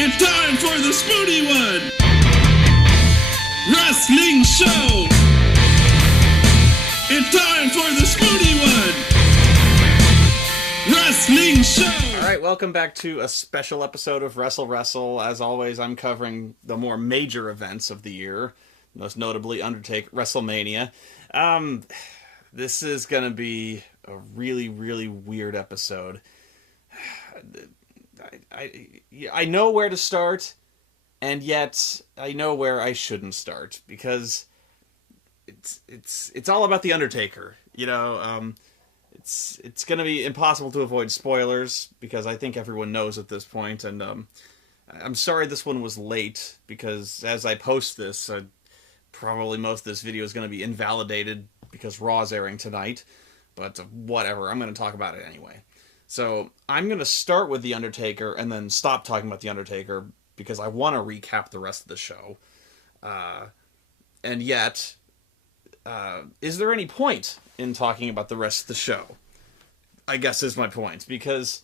It's time for the Spoony One! Wrestling Show! It's time for the Spoony One! Wrestling Show! Alright, welcome back to a special episode of Wrestle. As always, I'm covering the more major events of the year, most notably Undertaker, Wrestlemania. This is going to be a really, really weird episode. I know where to start, and yet I know where I shouldn't start, because it's all about the Undertaker. You know, it's going to be impossible to avoid spoilers, because I think everyone knows at this point, and I'm sorry this one was late, because as I post this, probably most of this video is going to be invalidated because Raw's airing tonight, but whatever, I'm going to talk about it anyway. So, I'm going to start with The Undertaker and then stop talking about The Undertaker because I want to recap the rest of the show. And yet, is there any point in talking about the rest of the show? I guess is my point, because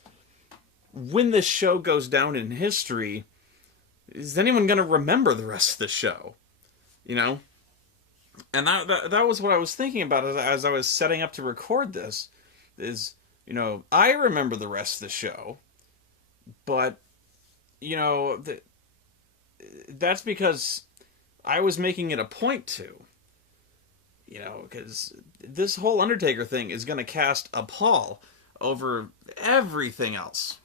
when this show goes down in history, is anyone going to remember the rest of the show? You know? And that was what I was thinking about as I was setting up to record this, is, you know, I remember the rest of the show, but, you know, that's because I was making it a point to, you know, because this whole Undertaker thing is going to cast a pall over everything else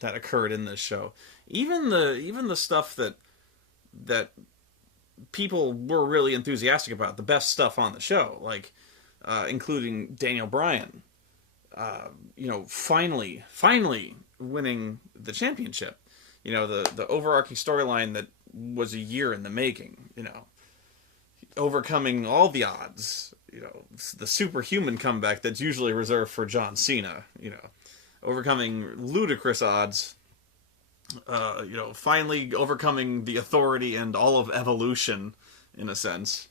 that occurred in this show. Even the stuff that people were really enthusiastic about, the best stuff on the show, like including Daniel Bryan, you know, finally winning the championship. You know, the overarching storyline that was a year in the making, you know, overcoming all the odds, you know, the superhuman comeback that's usually reserved for John Cena, you know, overcoming ludicrous odds, you know, finally overcoming the Authority and all of Evolution, in a sense,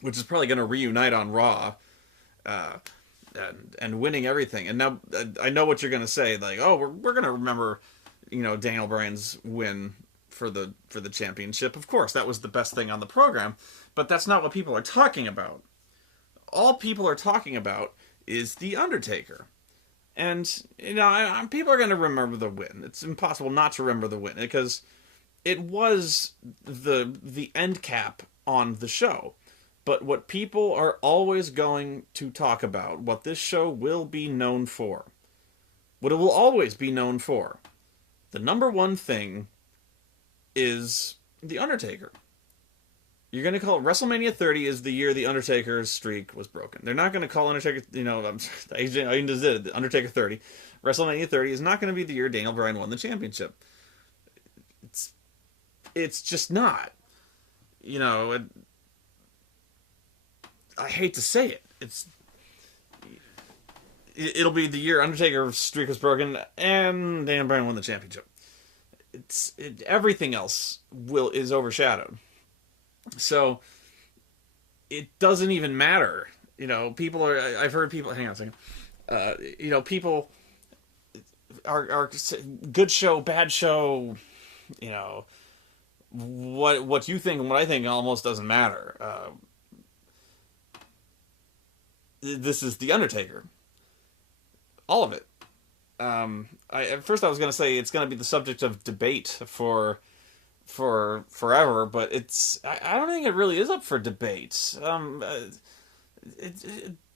which is probably going to reunite on Raw, and winning everything. And now I know what you're going to say, like, oh, we're going to remember, you know, Daniel Bryan's win for the championship. Of course, that was the best thing on the program, but that's not what people are talking about. All people are talking about is The Undertaker. And, you know, people are going to remember the win. It's impossible not to remember the win, because it was the end cap on the show. But what people are always going to talk about, what this show will be known for, what it will always be known for, the number one thing is The Undertaker. You're going to call it WrestleMania 30 is the year the Undertaker's streak was broken. They're not going to call Undertaker, you know, I just did it, Undertaker 30. WrestleMania 30 is not going to be the year Daniel Bryan won the championship. It's just not. You know, I hate to say it. It'll be the year Undertaker's streak was broken and Daniel Bryan won the championship. Everything else is overshadowed. So, it doesn't even matter. You know, I've heard people, hang on a second. You know, people are good show, bad show, you know, what you think and what I think almost doesn't matter. This is The Undertaker. All of it. At first I was going to say it's going to be the subject of debate for forever, but I don't think it really is up for debate.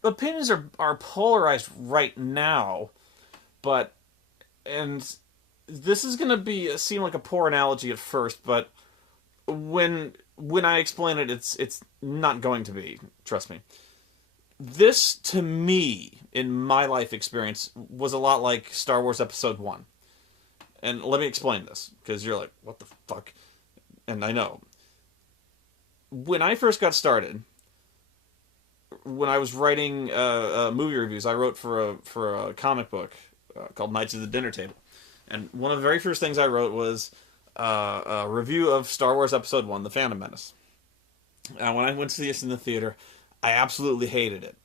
Opinions are polarized right now, and this is going to seem like a poor analogy at first, but when I explain it, it's not going to be. Trust me. This, to me, in my life experience, was a lot like Star Wars Episode 1. And let me explain this, because you're like, what the fuck? And I know. When I first got started, when I was writing movie reviews, I wrote for a comic book called Knights of the Dinner Table. And one of the very first things I wrote was a review of Star Wars Episode 1, The Phantom Menace. And when I went to see this in the theater, I absolutely hated it.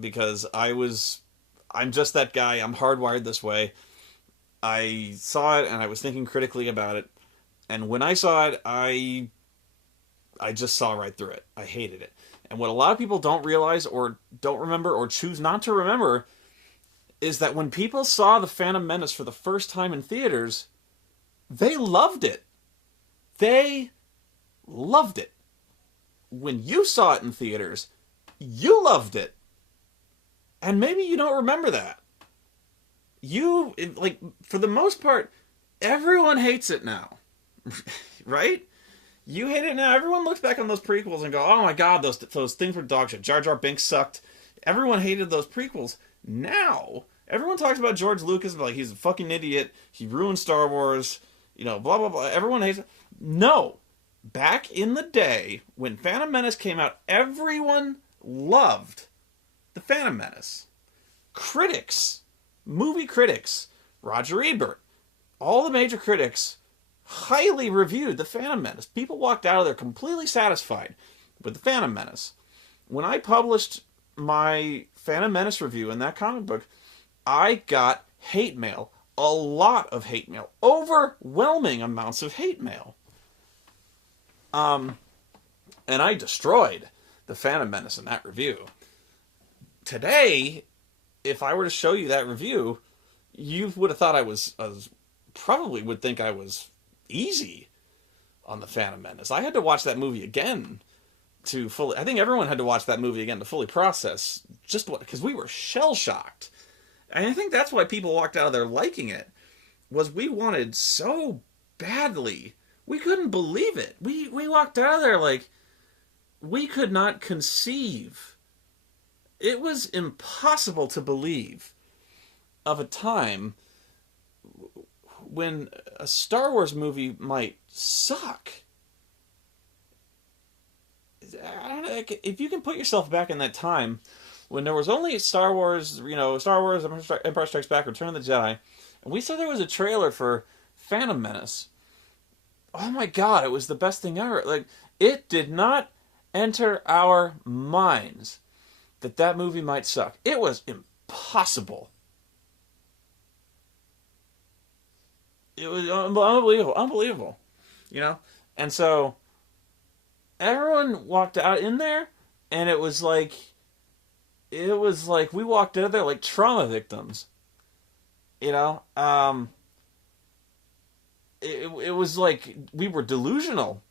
Because I'm just that guy, I'm hardwired this way. I saw it and I was thinking critically about it. And when I saw it, I just saw right through it. I hated it. And what a lot of people don't realize or don't remember or choose not to remember is that when people saw The Phantom Menace for the first time in theaters, they loved it. They loved it. When you saw it in theaters, you loved it. And maybe you don't remember that. Like, for the most part, everyone hates it now. Right? You hate it now. Everyone looks back on those prequels and go, oh my god, those things were dog shit. Jar Jar Binks sucked. Everyone hated those prequels. Now, everyone talks about George Lucas, like he's a fucking idiot. He ruined Star Wars. Blah, blah, blah. Everyone hates it. No. Back in the day, when Phantom Menace came out, everyone loved The Phantom Menace. Critics, movie critics, Roger Ebert, all the major critics highly reviewed The Phantom Menace. People walked out of there completely satisfied with The Phantom Menace. When I published my Phantom Menace review in that comic book, I got hate mail. A lot of hate mail. Overwhelming amounts of hate mail. And I destroyed The Phantom Menace in that review. Today, if I were to show you that review, you would have thought I was probably would think I was easy on The Phantom Menace. I had to watch that movie again to fully... I think everyone had to watch that movie again to fully process just what... Because we were shell-shocked. And I think that's why people walked out of there liking it, was we wanted so badly. We couldn't believe it. We walked out of there like we could not conceive. It was impossible to believe of a time when a Star Wars movie might suck. I don't know, if you can put yourself back in that time when there was only Star Wars, Empire Strikes Back, Return of the Jedi, and we saw there was a trailer for Phantom Menace. Oh my god, it was the best thing ever. Like, it did not enter our minds that movie might suck. It was impossible. It was unbelievable. And so everyone walked out in there, and it was like we walked out of there like trauma victims. It was like we were delusional,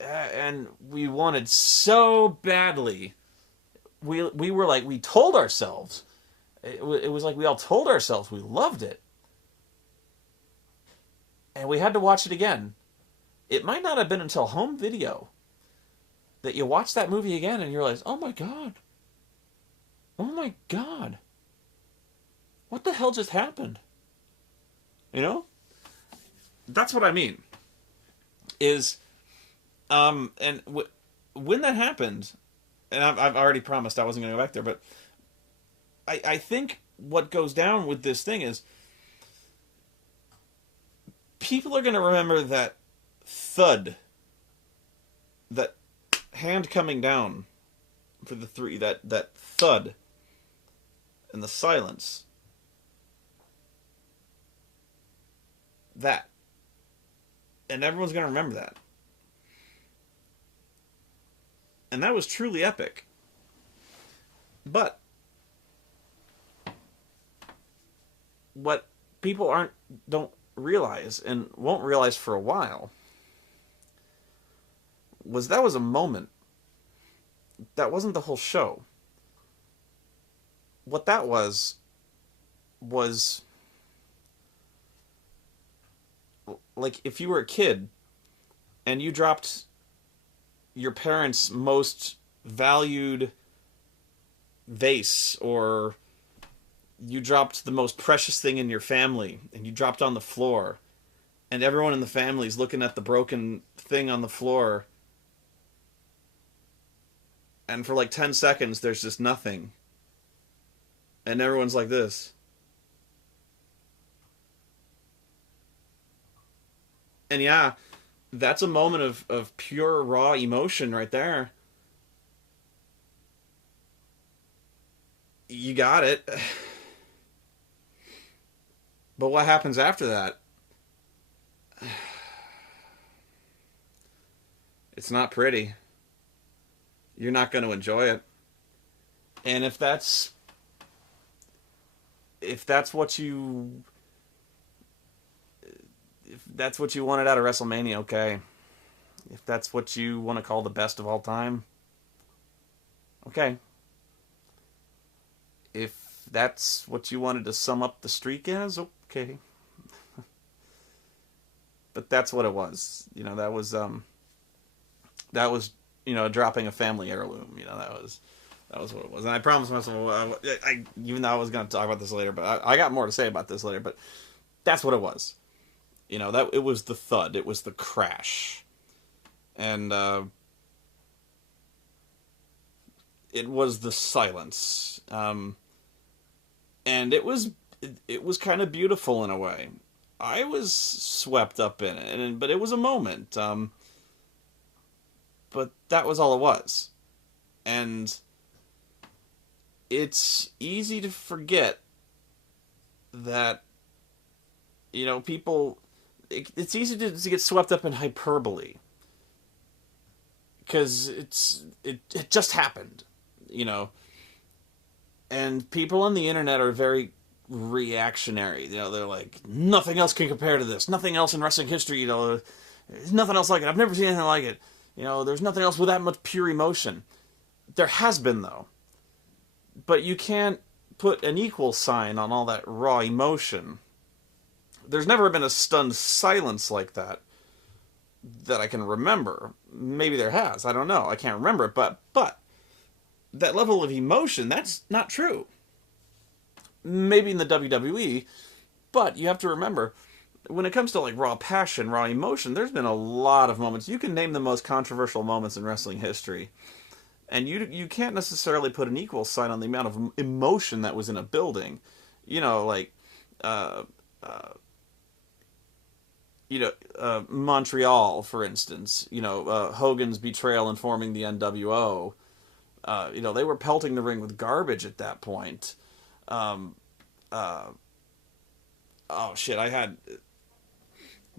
and we wanted so badly. We were like, we told ourselves. It was like we all told ourselves we loved it. And we had to watch it again. It might not have been until home video that you watch that movie again and you realize, oh my god. Oh my god. What the hell just happened? That's what I mean. When that happened, and I've already promised I wasn't going to go back there, but I think what goes down with this thing is people are going to remember that thud, that hand coming down for the three, that thud, and the silence. That. And everyone's going to remember that. And that was truly epic. But what people don't realize, and won't realize for a while, was that was a moment. That wasn't the whole show. What that was like if you were a kid and you dropped your parents' most valued vase, or you dropped the most precious thing in your family and you dropped on the floor, and everyone in the family is looking at the broken thing on the floor, and for like 10 seconds there's just nothing, and everyone's like this. And yeah, that's a moment of pure raw emotion right there. You got it. But what happens after that? It's not pretty. You're not going to enjoy it. And if that's what you wanted out of WrestleMania, okay. If that's what you want to call the best of all time, okay. If that's what you wanted to sum up the streak as, okay. But that's what it was. That was dropping a family heirloom. That was what it was. And I promised myself, even though I was going to talk about this later, but I got more to say about this later. But that's what it was. That it was the thud, it was the crash, and it was the silence, and it was kind of beautiful in a way. I was swept up in it, but it was a moment. But that was all it was, and it's easy to forget that people. It's easy to get swept up in hyperbole because it just happened, and people on the internet are very reactionary. They're like, nothing else can compare to this. Nothing else in wrestling history. There's nothing else like it. I've never seen anything like it. There's nothing else with that much pure emotion. There has been though, but you can't put an equal sign on all that raw emotion. There's never been a stunned silence like that I can remember. Maybe there has. I don't know. I can't remember it. But that level of emotion, that's not true. Maybe in the WWE, but you have to remember, when it comes to like raw passion, raw emotion, there's been a lot of moments. You can name the most controversial moments in wrestling history, and you can't necessarily put an equal sign on the amount of emotion that was in a building. Montreal, for instance, Hogan's betrayal and forming the NWO. They were pelting the ring with garbage at that point. Oh shit,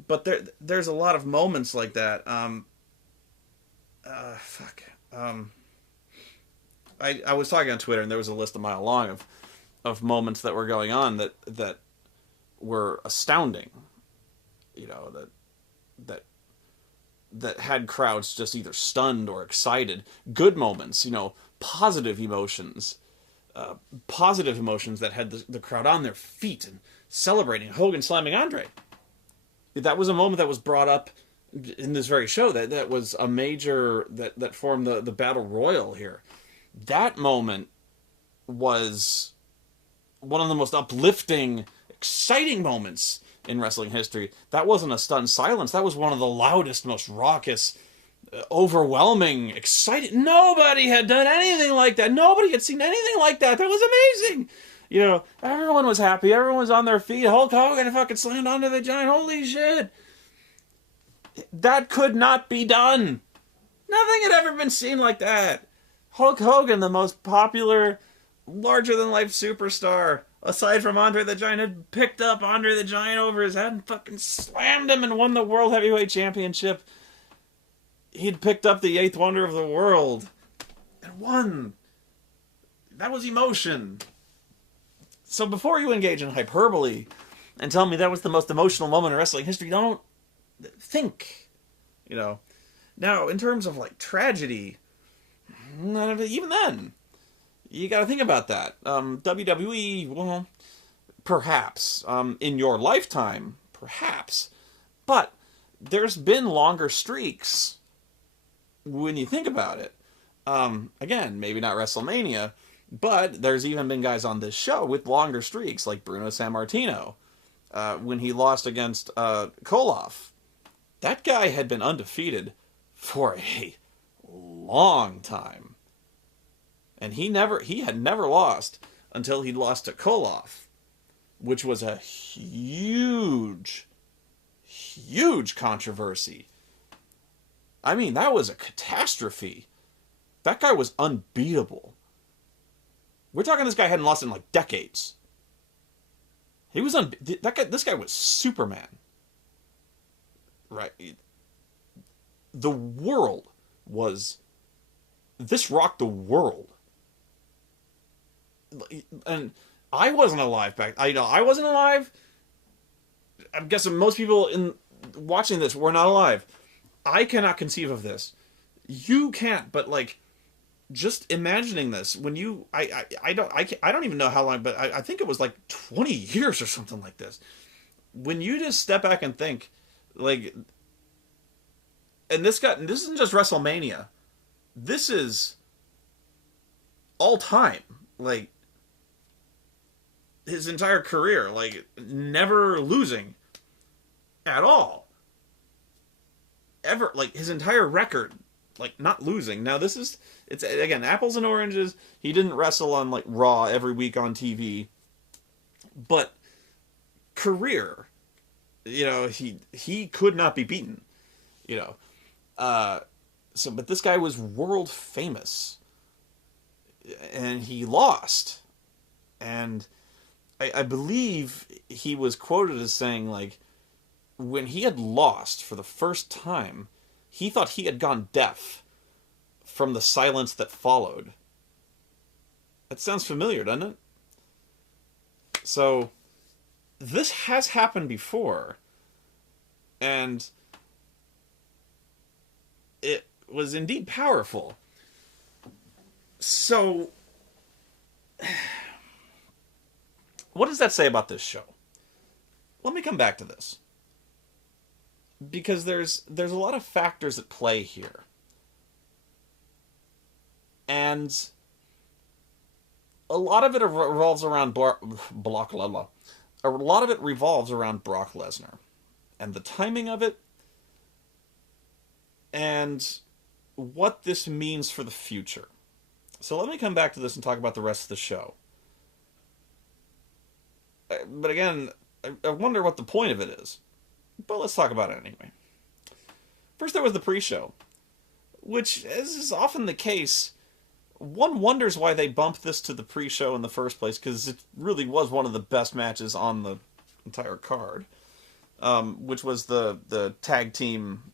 but there's a lot of moments like that. I was talking on Twitter, and there was a list a mile long of moments that were going on that were astounding. That had crowds just either stunned or excited. Good moments, positive emotions that had the crowd on their feet and celebrating. Hogan slamming Andre. That was a moment that was brought up in this very show. That was a major that formed the battle royal here. That moment was one of the most uplifting, exciting moments in wrestling history. That wasn't a stunned silence. That was one of the loudest, most raucous, overwhelming, excited. Nobody had done anything like that. Nobody had seen anything like that. That was amazing. Everyone was happy. Everyone was on their feet. Hulk Hogan fucking slammed onto the Giant. Holy shit. That could not be done. Nothing had ever been seen like that. Hulk Hogan, the most popular, larger-than-life superstar, aside from Andre the Giant, had picked up Andre the Giant over his head and fucking slammed him and won the World Heavyweight Championship. He'd picked up the 8th wonder of the world and won. That was emotion. So before you engage in hyperbole and tell me that was the most emotional moment in wrestling history, don't think. Now, in terms of like tragedy, even then, you got to think about that. WWE, well, perhaps. In your lifetime, perhaps. But there's been longer streaks when you think about it. Again, maybe not WrestleMania, but there's even been guys on this show with longer streaks, like Bruno Sammartino, when he lost against Koloff. That guy had been undefeated for a long time. And he had never lost until he lost to Koloff, which was a huge, huge controversy. I mean, that was a catastrophe. That guy was unbeatable. We're talking this guy hadn't lost in like decades. He was on that guy. This guy was Superman, right? The world was. This rocked the world, and I wasn't alive back. I wasn't alive. I'm guessing most people in watching this were not alive. I cannot conceive of this. You can't, but like, just imagining this when you, I don't even know how long, but I think it was like 20 years or something like this. When you just step back and think, like, and this isn't just WrestleMania. This is all time. Like, his entire career, like, never losing at all. Ever, like, his entire record, like, not losing. Now, it's, again, apples and oranges. He didn't wrestle on, like, Raw every week on TV. But career, he could not be beaten, but this guy was world famous. And he lost. And I believe he was quoted as saying, like, when he had lost for the first time, he thought he had gone deaf from the silence that followed. That sounds familiar, doesn't it? So, this has happened before. And it was indeed powerful. So, what does that say about this show? Let me come back to this. Because there's a lot of factors at play here. And a lot of it revolves around A lot of it revolves around Brock Lesnar. And the timing of it. And what this means for the future. So let me come back to this and talk about the rest of the show. But again, I wonder what the point of it is. But let's talk about it anyway. First, there was the pre-show. Which, as is often the case, one wonders why they bumped this to the pre-show in the first place, because it really was one of the best matches on the entire card. Which was the tag team,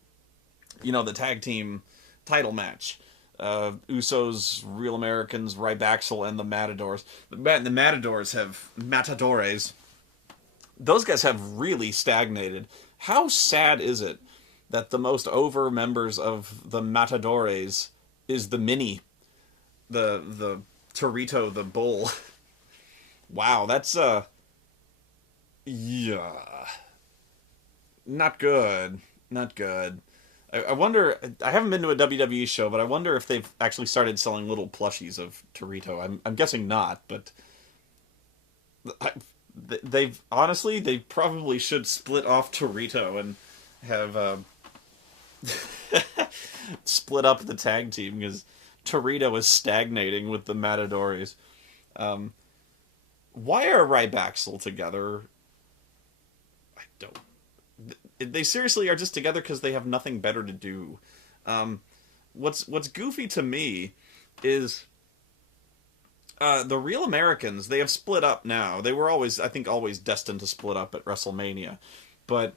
the tag team title match. Usos, Real Americans, Ryback and the Matadors. The Matadores. Those guys have really stagnated. How sad is it that the most over members of the Matadores is the Mini, the Torito, the Bull? Wow, that's yeah, not good. Not good. I wonder, I haven't been to a WWE show, but I wonder if they've actually started selling little plushies of Torito. I'm guessing not, but they probably should split off Torito and have split up the tag team, because Torito is stagnating with the Matadores. Why are Ryback together? I don't. They seriously are just together because they have nothing better to do. What's goofy to me is the Real Americans. They have split up now. They were always destined to split up at WrestleMania. But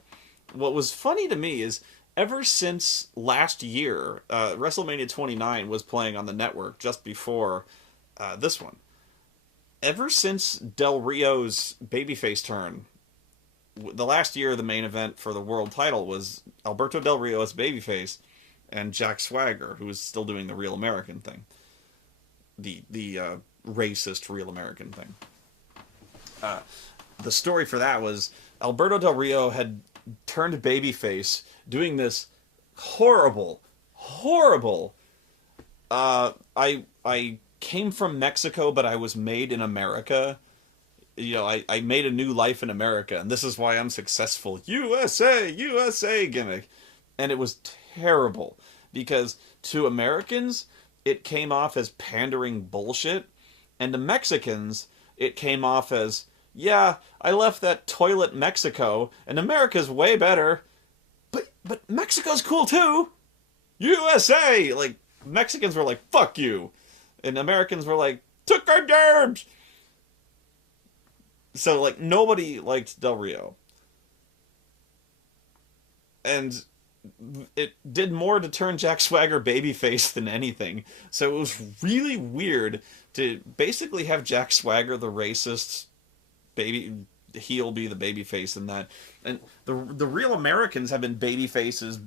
what was funny to me is ever since last year, WrestleMania 29 was playing on the network just before this one. Ever since Del Rio's babyface turn, the last year, the main event for the world title was Alberto Del Rio as babyface and Jack Swagger, who was still doing the Real American thing. The racist Real American thing. The story for that was Alberto Del Rio had turned babyface doing this horrible I came from Mexico, but I was made in America. I made a new life in America, and this is why I'm successful. USA, USA gimmick. And it was terrible, because to Americans, it came off as pandering bullshit, and to Mexicans, it came off as, yeah, I left that toilet Mexico, and America's way better, but Mexico's cool too! USA! Like, Mexicans were like, fuck you! And Americans were like, took our derbs! So, like, nobody liked Del Rio. And it did more to turn Jack Swagger babyface than anything. So it was really weird to basically have Jack Swagger, the racist baby heel, be the babyface in that. And the real Americans have been babyfaces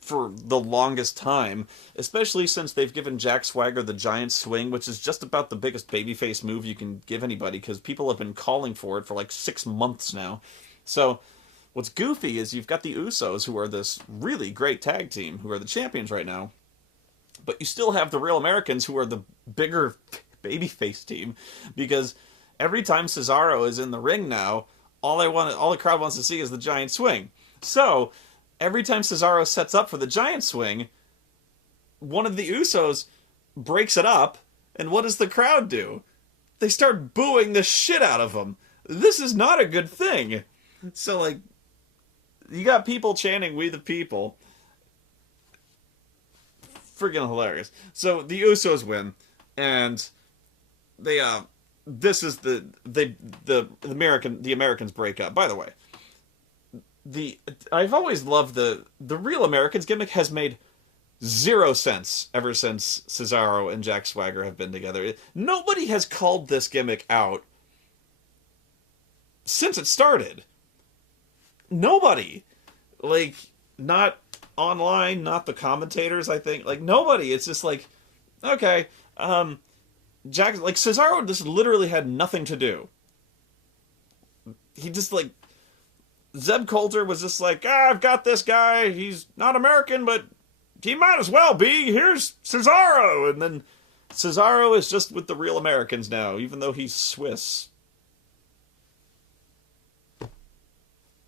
for the longest time, especially since they've given Jack Swagger the giant swing, which is just about the biggest babyface move you can give anybody, because people have been calling for it for like 6 months now. So what's goofy is you've got the Usos, who are this really great tag team, who are the champions right now, but you still have the Real Americans, who are the bigger babyface team, because every time Cesaro is in the ring now, all the crowd wants to see is the giant swing. So every time Cesaro sets up for the giant swing, one of the Usos breaks it up, and what does the crowd do? They start booing the shit out of him. This is not a good thing. So, like, you got people chanting "We the People." Friggin' hilarious. So the Usos win, and they this is the Americans break up. By the way, I've always loved the Real Americans gimmick has made 0 sense ever since Cesaro and Jack Swagger have been together. Nobody has called this gimmick out since it started. Nobody. Like, not online, not the commentators, I think. Like, nobody. It's just like, okay, Jack, like, Cesaro just literally had nothing to do. He just, like, Zeb Coulter was just like, I've got this guy, he's not American, but he might as well be, here's Cesaro! And then Cesaro is just with the Real Americans now, even though he's Swiss.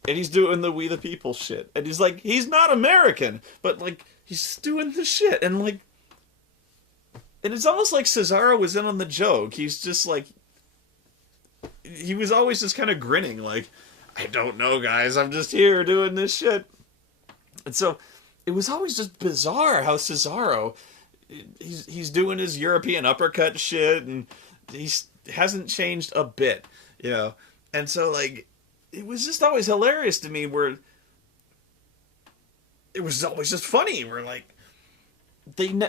And he's doing the "We the People" shit. And he's like, he's not American, but, like, he's doing the shit. And, like, and it's almost like Cesaro was in on the joke. He's just, like, he was always just kind of grinning, like, I don't know, guys, I'm just here doing this shit. And so, it was always just bizarre how Cesaro, he's doing his European uppercut shit, and he hasn't changed a bit, you know? And so, like, it was just always hilarious to me, where it was always just funny, where, like,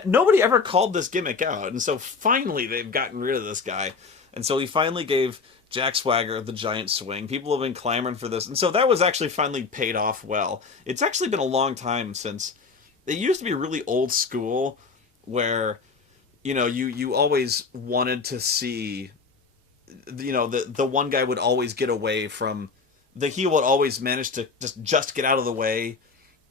nobody ever called this gimmick out, and so finally they've gotten rid of this guy, and so he finally gave Jack Swagger the giant swing. People have been clamoring for this, and so that was actually finally paid off well. It's actually been a long time since, it used to be really old school, where, you know, you always wanted to see, you know, the one guy would always get away from, the heel would always manage to just get out of the way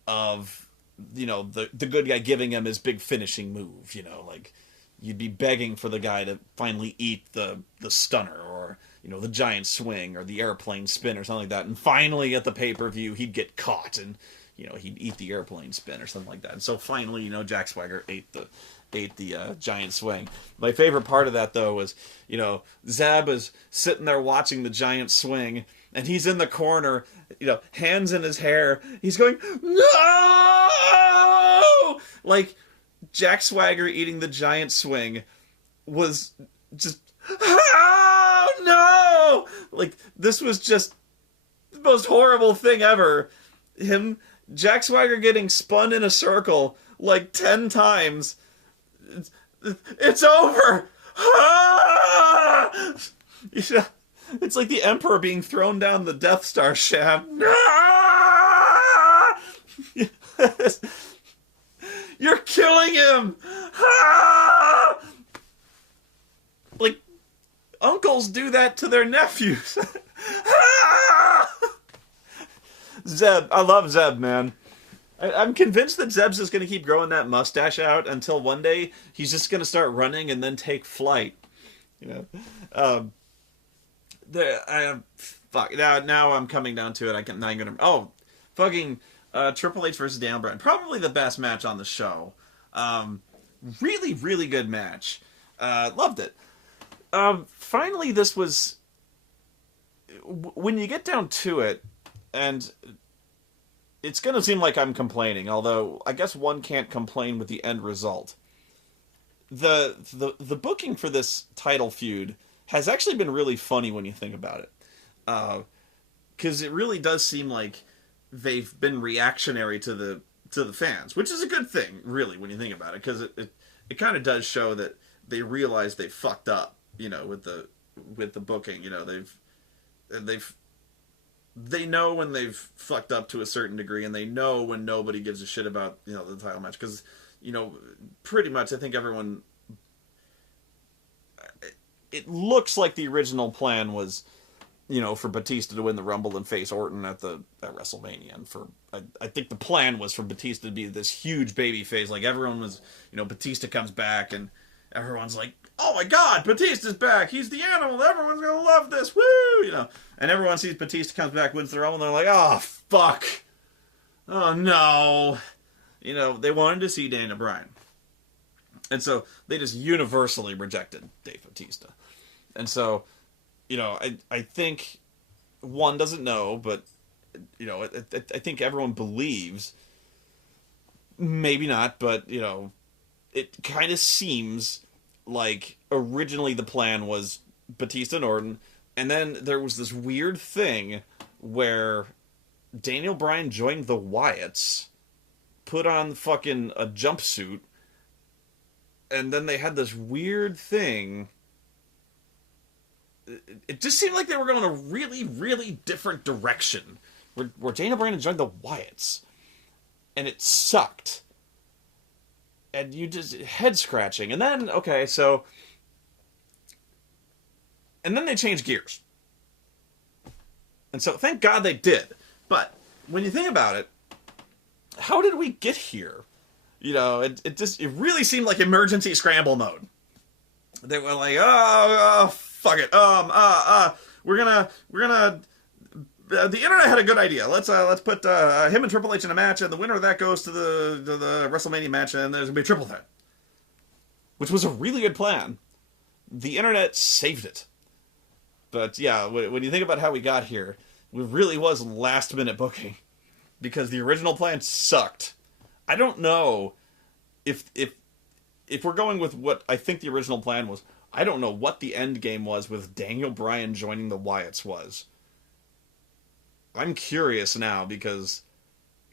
of, you know, the good guy giving him his big finishing move, you know, like, you'd be begging for the guy to finally eat the stunner, or, you know, the giant swing, or the airplane spin, or something like that, and finally at the pay-per-view he'd get caught, and, you know, he'd eat the airplane spin, or something like that. And so finally, you know, Jack Swagger ate the giant swing. My favorite part of that, though, was, you know, Zeb is sitting there watching the giant swing, and he's in the corner, you know, hands in his hair. He's going, no! Like, Jack Swagger eating the giant swing was just, oh, no! Like, this was just the most horrible thing ever. Jack Swagger getting spun in a circle like 10 times. It's over! Ah! It's like the Emperor being thrown down the Death Star shaft. Ah! You're killing him! Ah! Like, uncles do that to their nephews. Ah! Zeb, I love Zeb, man. I'm convinced that Zeb's just going to keep growing that mustache out until one day he's just going to start running and then take flight. You know, fuck. Now I'm coming down to it. I'm gonna. Oh, fucking Triple H versus Daniel Bryan. Probably the best match on the show. Really, really good match. Loved it. Finally, this was, when you get down to it, and it's going to seem like I'm complaining, although I guess one can't complain with the end result. The booking for this title feud has actually been really funny when you think about it. Because it really does seem like they've been reactionary to the fans, which is a good thing, really, when you think about it, because it kind of does show that they realize they fucked up, with the booking. They know when they've fucked up to a certain degree, and they know when nobody gives a shit about the title match, because pretty much I think everyone. It looks like the original plan was, for Batista to win the Rumble and face Orton at WrestleMania, and I think the plan was for Batista to be this huge baby face. Like everyone was, Batista comes back and everyone's like, oh my God, Batista's back. He's the animal. Everyone's going to love this. Woo! And everyone sees Batista comes back, wins the Rumble, and they're like, oh, fuck. Oh, no. They wanted to see Daniel Bryan. And so they just universally rejected Dave Batista. And so, I think one doesn't know, but, I think everyone believes, maybe not, but, it kind of seems like originally the plan was Batista and Orton, and then there was this weird thing where Daniel Bryan joined the Wyatts, put on fucking a jumpsuit, and then they had this weird thing. It just seemed like they were going in a really, really different direction, where Daniel Bryan joined the Wyatts, and it sucked. And you just head scratching, and then and then they changed gears, and so thank God they did. But when you think about it, how did we get here? It really seemed like emergency scramble mode. They were like, oh fuck it, we're gonna. The internet had a good idea. Let's put him and Triple H in a match, and the winner of that goes to the WrestleMania match, and there's gonna be a triple threat, which was a really good plan. The internet saved it, but yeah, when you think about how we got here, it really was last minute booking, because the original plan sucked. I don't know if we're going with what I think the original plan was. I don't know what the end game was with Daniel Bryan joining the Wyatts was. I'm curious now, because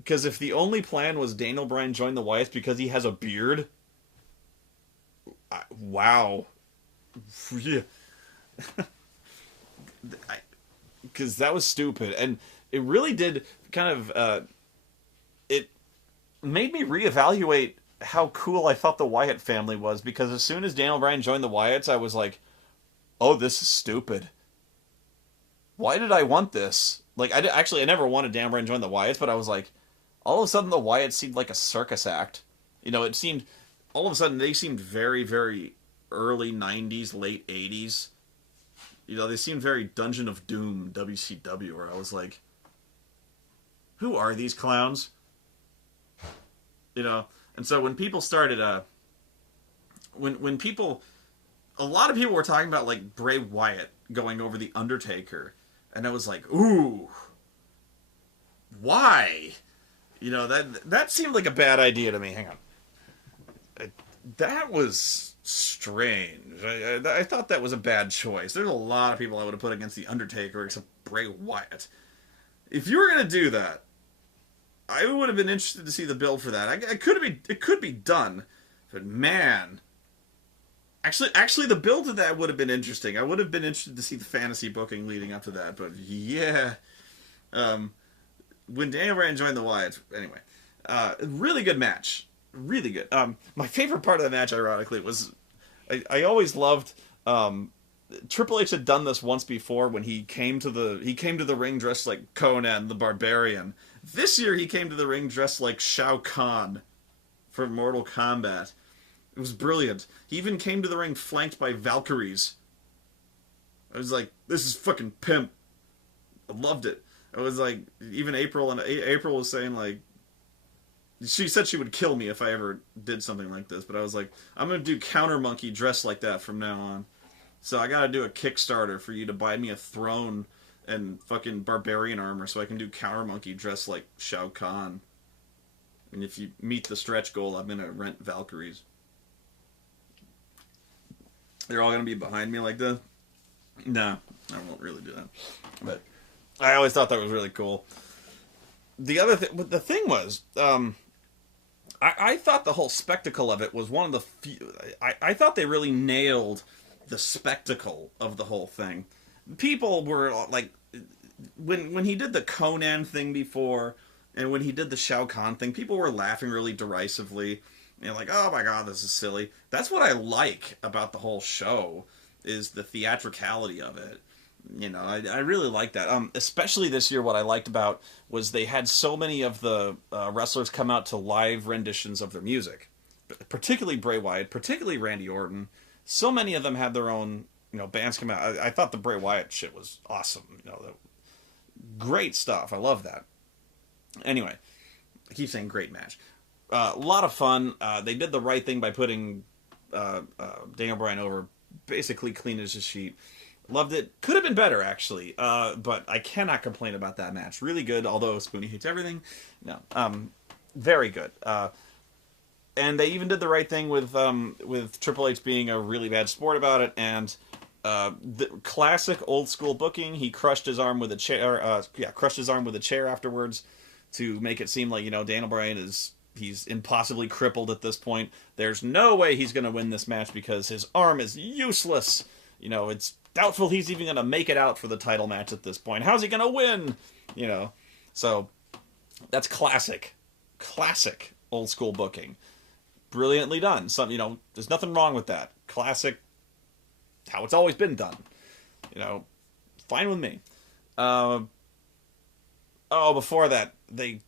if the only plan was Daniel Bryan join the Wyatts because he has a beard, wow, yeah, because that was stupid, and it really did kind of it made me reevaluate how cool I thought the Wyatt family was, because as soon as Daniel Bryan joined the Wyatts, I was like, oh, this is stupid. Why did I want this? Like, I never wanted Dan Bryan to join the Wyatts, but I was like, all of a sudden the Wyatts seemed like a circus act. It seemed, all of a sudden they seemed very, very early 90s, late 80s. They seemed very Dungeon of Doom, WCW, where I was like, who are these clowns? And so when people started, when people, a lot of people were talking about, like, Bray Wyatt going over The Undertaker, and I was like, ooh, why? That seemed like a bad idea to me. Hang on. That was strange. I thought that was a bad choice. There's a lot of people I would have put against The Undertaker except Bray Wyatt. If you were going to do that, I would have been interested to see the build for that. It could be done, but man... Actually, the build to that would have been interesting. I would have been interested to see the fantasy booking leading up to that, but yeah. When Daniel Bryan joined the Wyatts, anyway. Really good match. Really good. My favorite part of the match, ironically, was... I always loved... Triple H had done this once before when he came to the ring dressed like Conan the Barbarian. This year he came to the ring dressed like Shao Kahn from Mortal Kombat. It was brilliant. He even came to the ring flanked by Valkyries. I was like, this is fucking pimp. I loved it. I was like, even April was saying, like, she said she would kill me if I ever did something like this, but I was like, I'm going to do Counter Monkey dressed like that from now on. So I got to do a Kickstarter for you to buy me a throne and fucking barbarian armor so I can do Counter Monkey dressed like Shao Kahn. And if you meet the stretch goal, I'm going to rent Valkyries. They're all going to be behind me like that? No. I won't really do that. But I always thought that was really cool. The thing was, I thought the whole spectacle of it was one of the few. I thought they really nailed the spectacle of the whole thing. People were like, when he did the Conan thing before, and when he did the Shao Kahn thing, people were laughing really derisively. Like, oh my god, this is silly. That's what I like about the whole show, is the theatricality of it. I really like that. Especially this year, what I liked about was they had so many of the wrestlers come out to live renditions of their music. Particularly Bray Wyatt, particularly Randy Orton. So many of them had their own, bands come out. I thought the Bray Wyatt shit was awesome. Great stuff. I love that. Anyway, I keep saying great match. A lot of fun. They did the right thing by putting Daniel Bryan over basically clean as a sheet. Loved it. Could have been better, actually. But I cannot complain about that match. Really good, although Spoony hates everything. No. Very good. And they even did the right thing with Triple H being a really bad sport about it, and the classic old school booking. He crushed his arm with a chair. Crushed his arm with a chair afterwards to make it seem like Daniel Bryan he's impossibly crippled at this point. There's no way he's going to win this match because his arm is useless. It's doubtful he's even going to make it out for the title match at this point. How's he going to win? So that's classic old school booking. Brilliantly done. There's nothing wrong with that. Classic, how it's always been done. Fine with me. Before that, they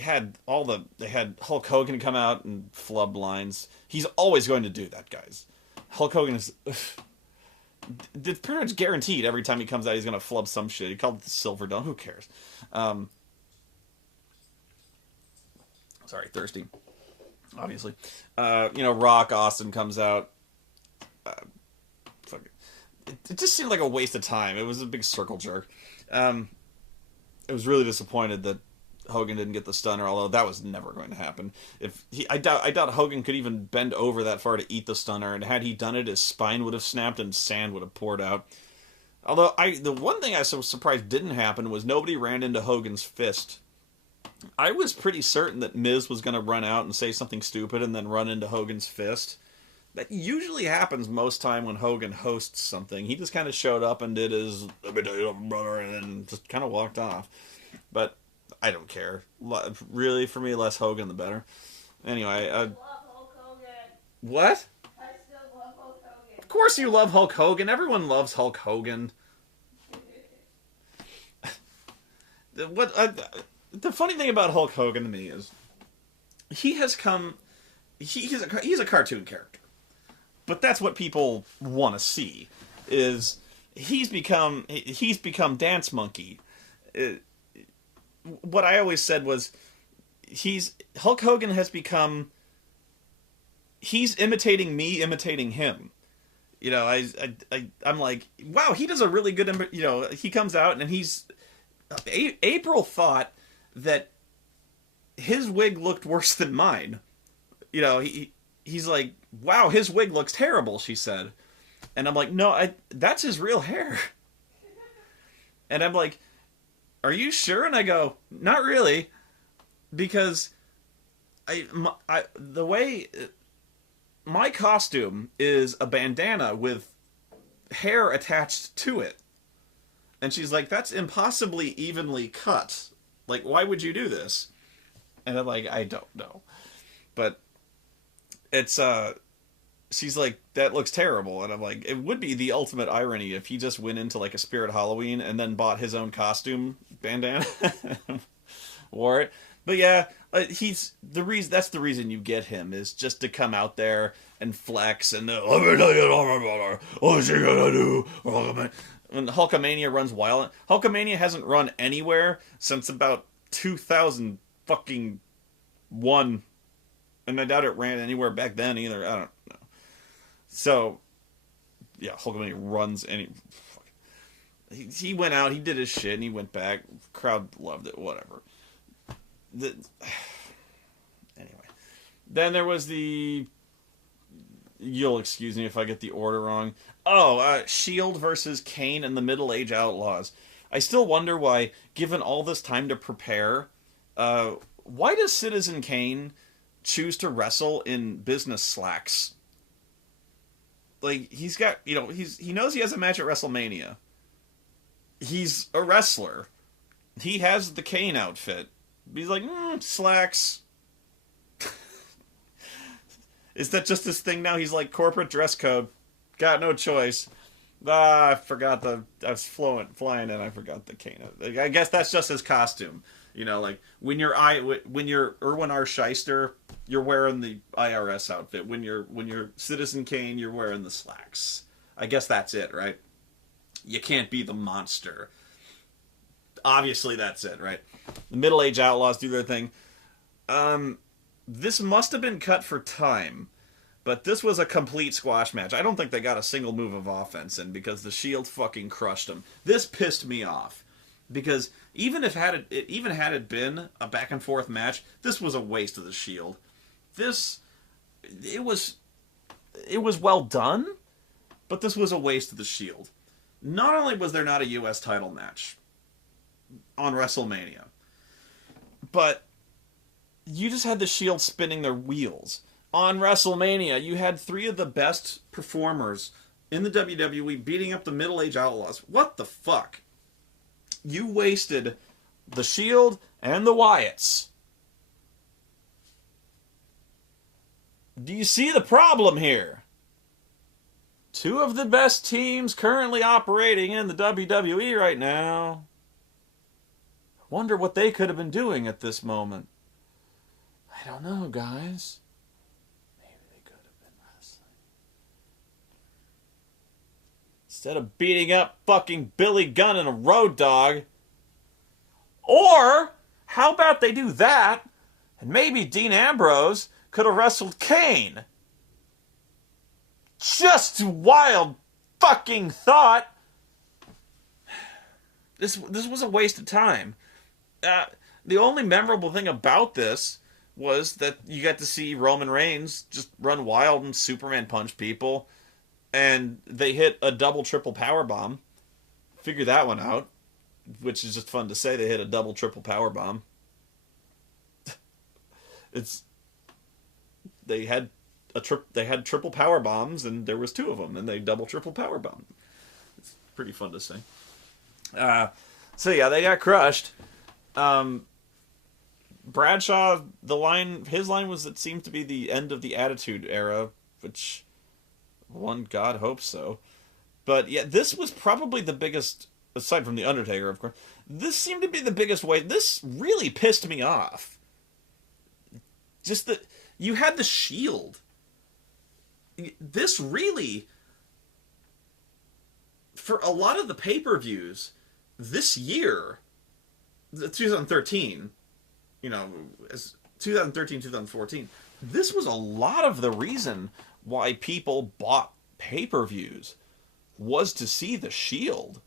had Hulk Hogan come out and flub lines. He's always going to do that, guys. Hulk Hogan is pretty much guaranteed every time he comes out he's going to flub some shit. He called it the Silver Dome. Who cares? Sorry, thirsty. Obviously. Rock Austin comes out. It just seemed like a waste of time. It was a big circle jerk. I was really disappointed that Hogan didn't get the stunner, although that was never going to happen. I doubt Hogan could even bend over that far to eat the stunner, and had he done it, his spine would have snapped and sand would have poured out. Although the one thing I was so surprised didn't happen was nobody ran into Hogan's fist. I was pretty certain that Miz was going to run out and say something stupid and then run into Hogan's fist. That usually happens most time when Hogan hosts something. He just kind of showed up and did his brother and then just kind of walked off. But I don't care. Really, for me, less Hogan the better. Anyway, I love Hulk Hogan. What? I still love Hulk Hogan. Of course you love Hulk Hogan. Everyone loves Hulk Hogan. The funny thing about Hulk Hogan to me is he's a cartoon character. But that's what people want to see. Is he's become Dance Monkey. What I always said was Hulk Hogan has become, he's imitating me imitating him. I'm like, wow, he does a really good, he comes out and April thought that his wig looked worse than mine. He's like, wow, his wig looks terrible, she said. And I'm like, no, that's his real hair. And I'm like, are you sure? And I go, not really. Because the way my costume is a bandana with hair attached to it. And she's like, that's impossibly evenly cut. Like, why would you do this? And I'm like, I don't know. But it's, she's like, that looks terrible. And I'm like, it would be the ultimate irony if he just went into like a Spirit Halloween and then bought his own costume bandana. Wore it. But yeah, that's the reason you get him, is just to come out there and flex and what's he gonna do? When Hulkamania runs wild, Hulkamania hasn't run anywhere since about 2000 fucking 1, and I doubt it ran anywhere back then either. I don't know. So yeah, Hulkamania runs he went out, he did his shit, and he went back. Crowd loved it. Whatever. Anyway, then there was the You'll excuse me if I get the order wrong. Oh, Shield versus Kane and the Middle Age Outlaws. I still wonder why, given all this time to prepare, why does Citizen Kane choose to wrestle in business slacks? Like, he's got, he knows he has a match at WrestleMania. He's a wrestler. He has the Kane outfit. He's like, slacks. Is that just his thing now? He's like, corporate dress code. Got no choice. I forgot I was flying in, I forgot the Kane. I guess that's just his costume. Like, when you're Erwin R. Shyster, you're wearing the IRS outfit. When you're Citizen Kane, you're wearing the slacks. I guess that's it, right? You can't be the monster. Obviously, that's it, right? The Middle Age Outlaws do their thing. This must have been cut for time, but this was a complete squash match. I don't think they got a single move of offense in because the Shield fucking crushed them. This pissed me off because even had it been a back and forth match, this was a waste of the Shield. It was well done, but this was a waste of the Shield. Not only was there not a U.S. title match on WrestleMania, but you just had the Shield spinning their wheels. On WrestleMania, you had 3 of the best performers in the WWE beating up the Middle Age Outlaws. What the fuck? You wasted the Shield and the Wyatts. Do you see the problem here? 2 of the best teams currently operating in the WWE right now. I wonder what they could have been doing at this moment. I don't know, guys. Maybe they could have been wrestling. Instead of beating up fucking Billy Gunn and a Road Dogg. Or, how about they do that, and maybe Dean Ambrose could have wrestled Kane? Just wild fucking thought. This was a waste of time. The only memorable thing about this was that you got to see Roman Reigns just run wild and Superman punch people, and they hit a double triple power bomb. Figure that one out, which is just fun to say. They hit a double triple power bomb. They had triple power bombs, and there was 2 of them, and they double triple power bombed. It's pretty fun to say. So yeah, they got crushed. Bradshaw, his line was, it seemed to be the end of the Attitude Era, which one God hopes so. But yeah, this was probably the biggest, aside from the Undertaker, of course. This seemed to be the biggest way. This really pissed me off. Just that you had the Shield. This really, for a lot of the pay-per-views this year, 2013, as 2013, 2014, this was a lot of the reason why people bought pay-per-views, was to see the Shield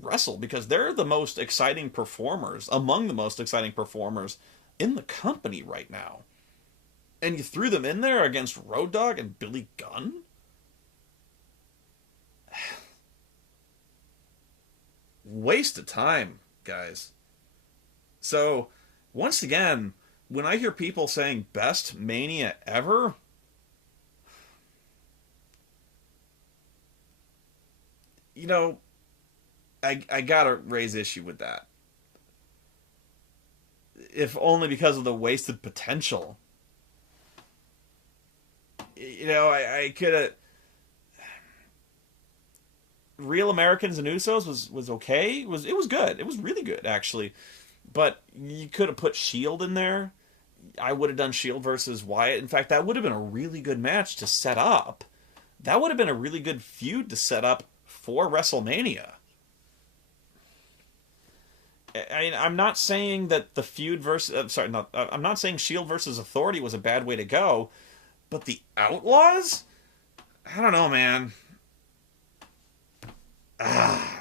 wrestle, because they're the most exciting performers, among the most exciting performers in the company right now. And you threw them in there against Road Dogg and Billy Gunn? Waste of time, guys. So, once again, when I hear people saying best Mania ever, I gotta raise issue with that. If only because of the wasted potential. I could have... Real Americans and Usos was okay. It was good. It was really good, actually. But you could have put Shield in there. I would have done Shield versus Wyatt. In fact, that would have been a really good match to set up. That would have been a really good feud to set up for WrestleMania. I'm not saying that the feud versus... I'm not saying Shield versus Authority was a bad way to go. But the Outlaws? I don't know, man.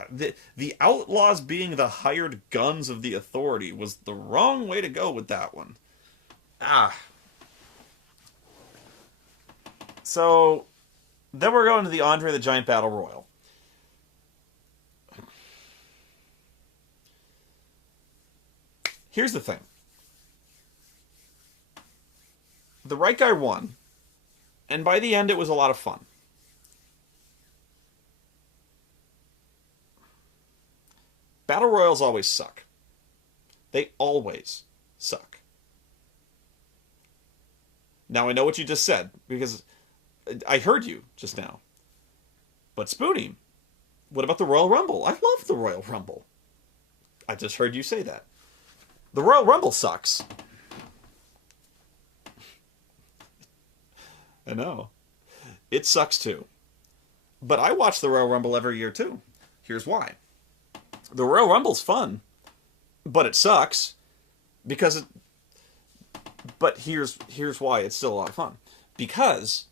The Outlaws being the hired guns of the Authority was the wrong way to go with that one. So, Then we're going to the Andre the Giant Battle Royal. Here's the thing. The right guy won, and by the end it was a lot of fun. Battle Royals always suck. They always suck. Now I know what you just said, because I heard you just now. But Spoony, what about the Royal Rumble? I love the Royal Rumble. I just heard you say that. The Royal Rumble sucks. I know. It sucks too. But I watch the Royal Rumble every year too. Here's why. The Royal Rumble's fun, but it sucks because but here's why it's still a lot of fun. Because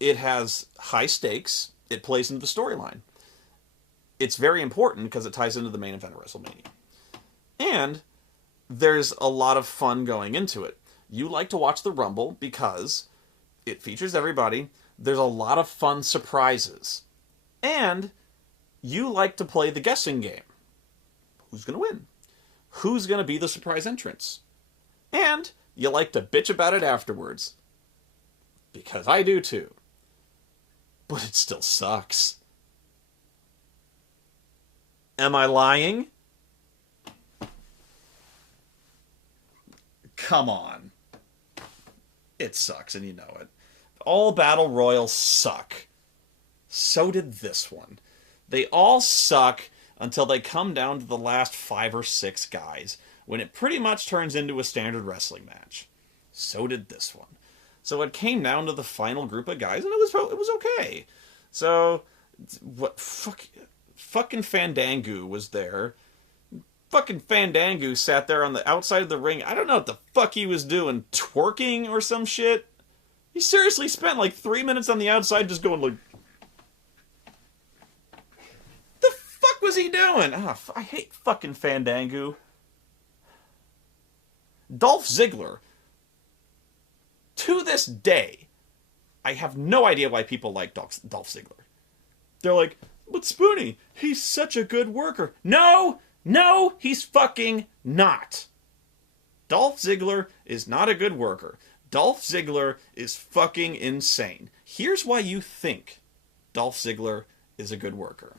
it has high stakes, it plays into the storyline. It's very important because it ties into the main event of WrestleMania. And there's a lot of fun going into it. You like to watch the Rumble because it features everybody. There's a lot of fun surprises. And you like to play the guessing game. Who's going to win? Who's going to be the surprise entrance? And you like to bitch about it afterwards. Because I do too. But it still sucks. Am I lying? Come on. It sucks and you know it. All battle royals suck. So did this one. They all suck until they come down to the last 5 or 6 guys, when it pretty much turns into a standard wrestling match. So did this one. So it came down to the final group of guys, and it was okay. So, fucking Fandango was there. Fucking Fandango sat there on the outside of the ring. I don't know what the fuck he was doing, twerking or some shit. He seriously spent like 3 minutes on the outside just going like... The fuck was he doing? I hate fucking Fandango. Dolph Ziggler. To this day, I have no idea why people like Dolph Ziggler. They're like, but Spoony, he's such a good worker. No, he's fucking not. Dolph Ziggler is not a good worker. Dolph Ziggler is fucking insane. Here's why you think Dolph Ziggler is a good worker.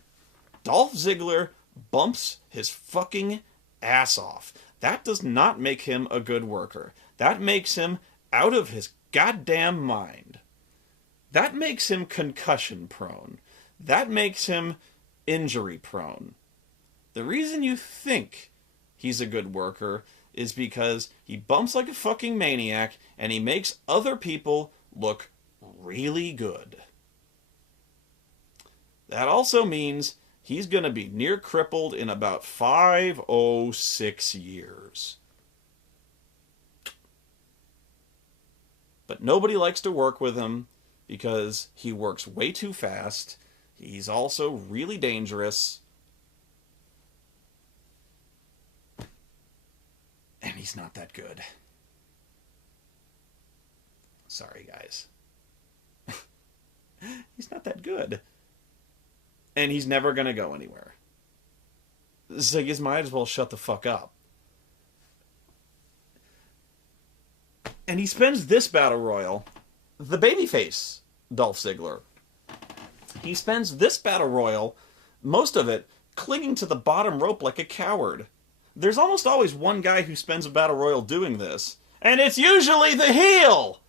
Dolph Ziggler bumps his fucking ass off. That does not make him a good worker. That makes him out of his goddamn mind. That makes him concussion prone. That makes him injury prone. The reason you think he's a good worker is because he bumps like a fucking maniac and he makes other people look really good. That also means he's going to be near crippled in about 506 years. But nobody likes to work with him because he works way too fast. He's also really dangerous. And he's not that good. Sorry, guys. He's not that good. And he's never going to go anywhere. So you might as well shut the fuck up. And he spends this battle royal, the babyface Dolph Ziggler. He spends this battle royal, most of it, clinging to the bottom rope like a coward. There's almost always one guy who spends a battle royal doing this, and it's usually the heel!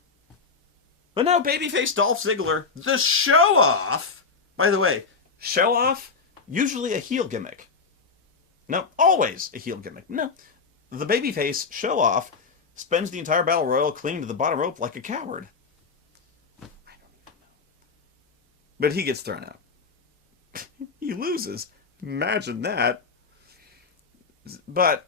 But now babyface Dolph Ziggler, the show-off, by the way, show-off, usually a heel gimmick. No, always a heel gimmick. No, the babyface show-off spends the entire battle royal clinging to the bottom rope like a coward. I don't even know. But he gets thrown out. He loses. Imagine that. But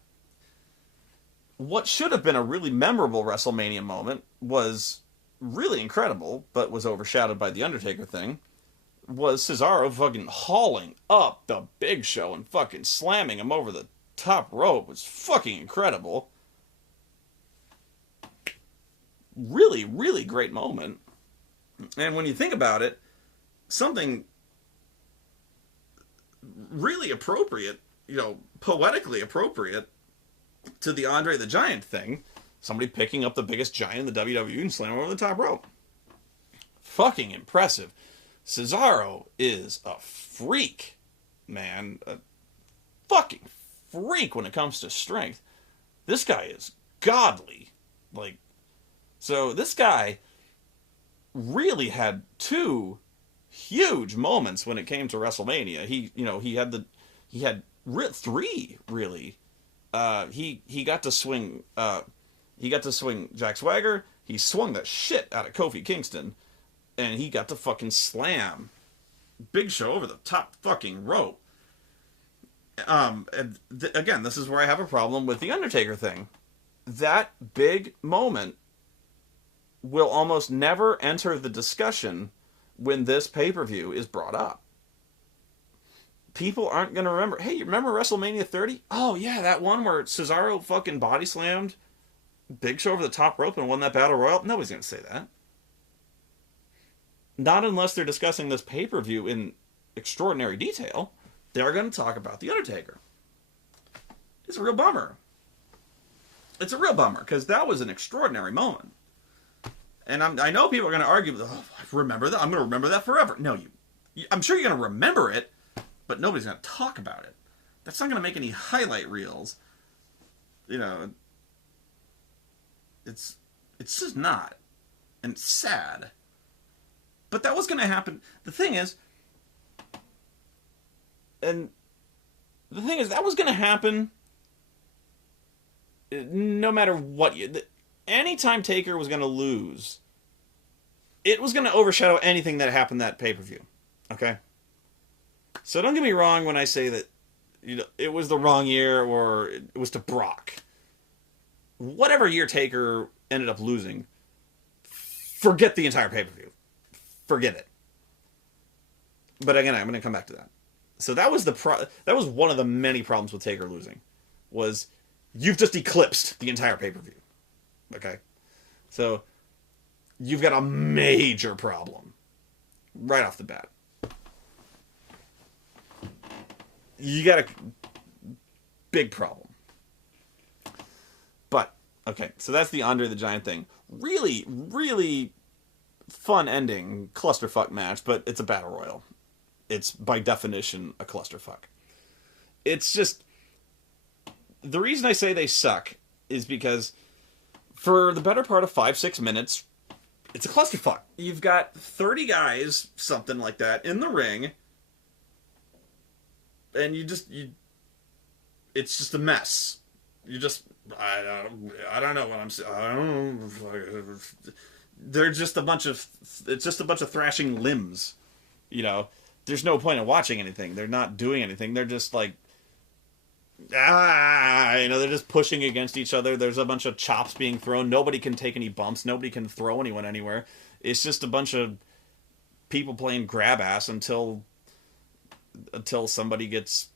what should have been a really memorable WrestleMania moment was really incredible, but was overshadowed by the Undertaker thing, was Cesaro fucking hauling up the Big Show and fucking slamming him over the top rope. It was fucking incredible. Really, really great moment. And when you think about it, something really appropriate, poetically appropriate to the Andre the Giant thing, somebody picking up the biggest giant in the WWE and slamming him over the top rope. Fucking impressive. Cesaro is a freak, man. A fucking freak when it comes to strength. This guy is godly. So this guy really had two huge moments when it came to WrestleMania. He had three really. He got to swing. He got to swing Jack Swagger. He swung the shit out of Kofi Kingston, and he got to fucking slam Big Show over the top fucking rope. Again, this is where I have a problem with the Undertaker thing. That big moment will almost never enter the discussion when this pay-per-view is brought up. People aren't going to remember. Hey, you remember WrestleMania 30? Oh, yeah, that one where Cesaro fucking body slammed Big Show over the top rope and won that Battle Royal? Nobody's going to say that. Not unless they're discussing this pay-per-view in extraordinary detail. They're going to talk about The Undertaker. It's a real bummer. It's a real bummer, because that was an extraordinary moment. And I know people are going to argue, oh, I remember that. I'm going to remember that forever. No, I'm sure you're going to remember it, but nobody's going to talk about it. That's not going to make any highlight reels. It's just not. And it's sad. But that was going to happen. The thing is, that was going to happen no matter what. Anytime Taker was going to lose, it was going to overshadow anything that happened that pay-per-view. Okay? So don't get me wrong when I say that it was the wrong year or it was to Brock. Whatever year Taker ended up losing, forget the entire pay-per-view. Forget it. But again, I'm going to come back to that. So that was that was one of the many problems with Taker losing, was you've just eclipsed the entire pay-per-view. Okay? So you've got a major problem right off the bat. You got a big problem. But, okay, so that's the Andre the Giant thing. Really, really fun ending, clusterfuck match, but it's a battle royal. It's, by definition, a clusterfuck. It's just... The reason I say they suck is because for the better part of 5-6 minutes, it's a clusterfuck. You've got 30 guys, something like that, in the ring, and it's just a mess. I don't know what I'm saying. I don't know. They're just it's just a bunch of thrashing limbs. There's no point in watching anything. They're not doing anything. They're just like, they're just pushing against each other. There's a bunch of chops being thrown. Nobody can take any bumps. Nobody can throw anyone anywhere. It's just a bunch of people playing grab ass until somebody gets,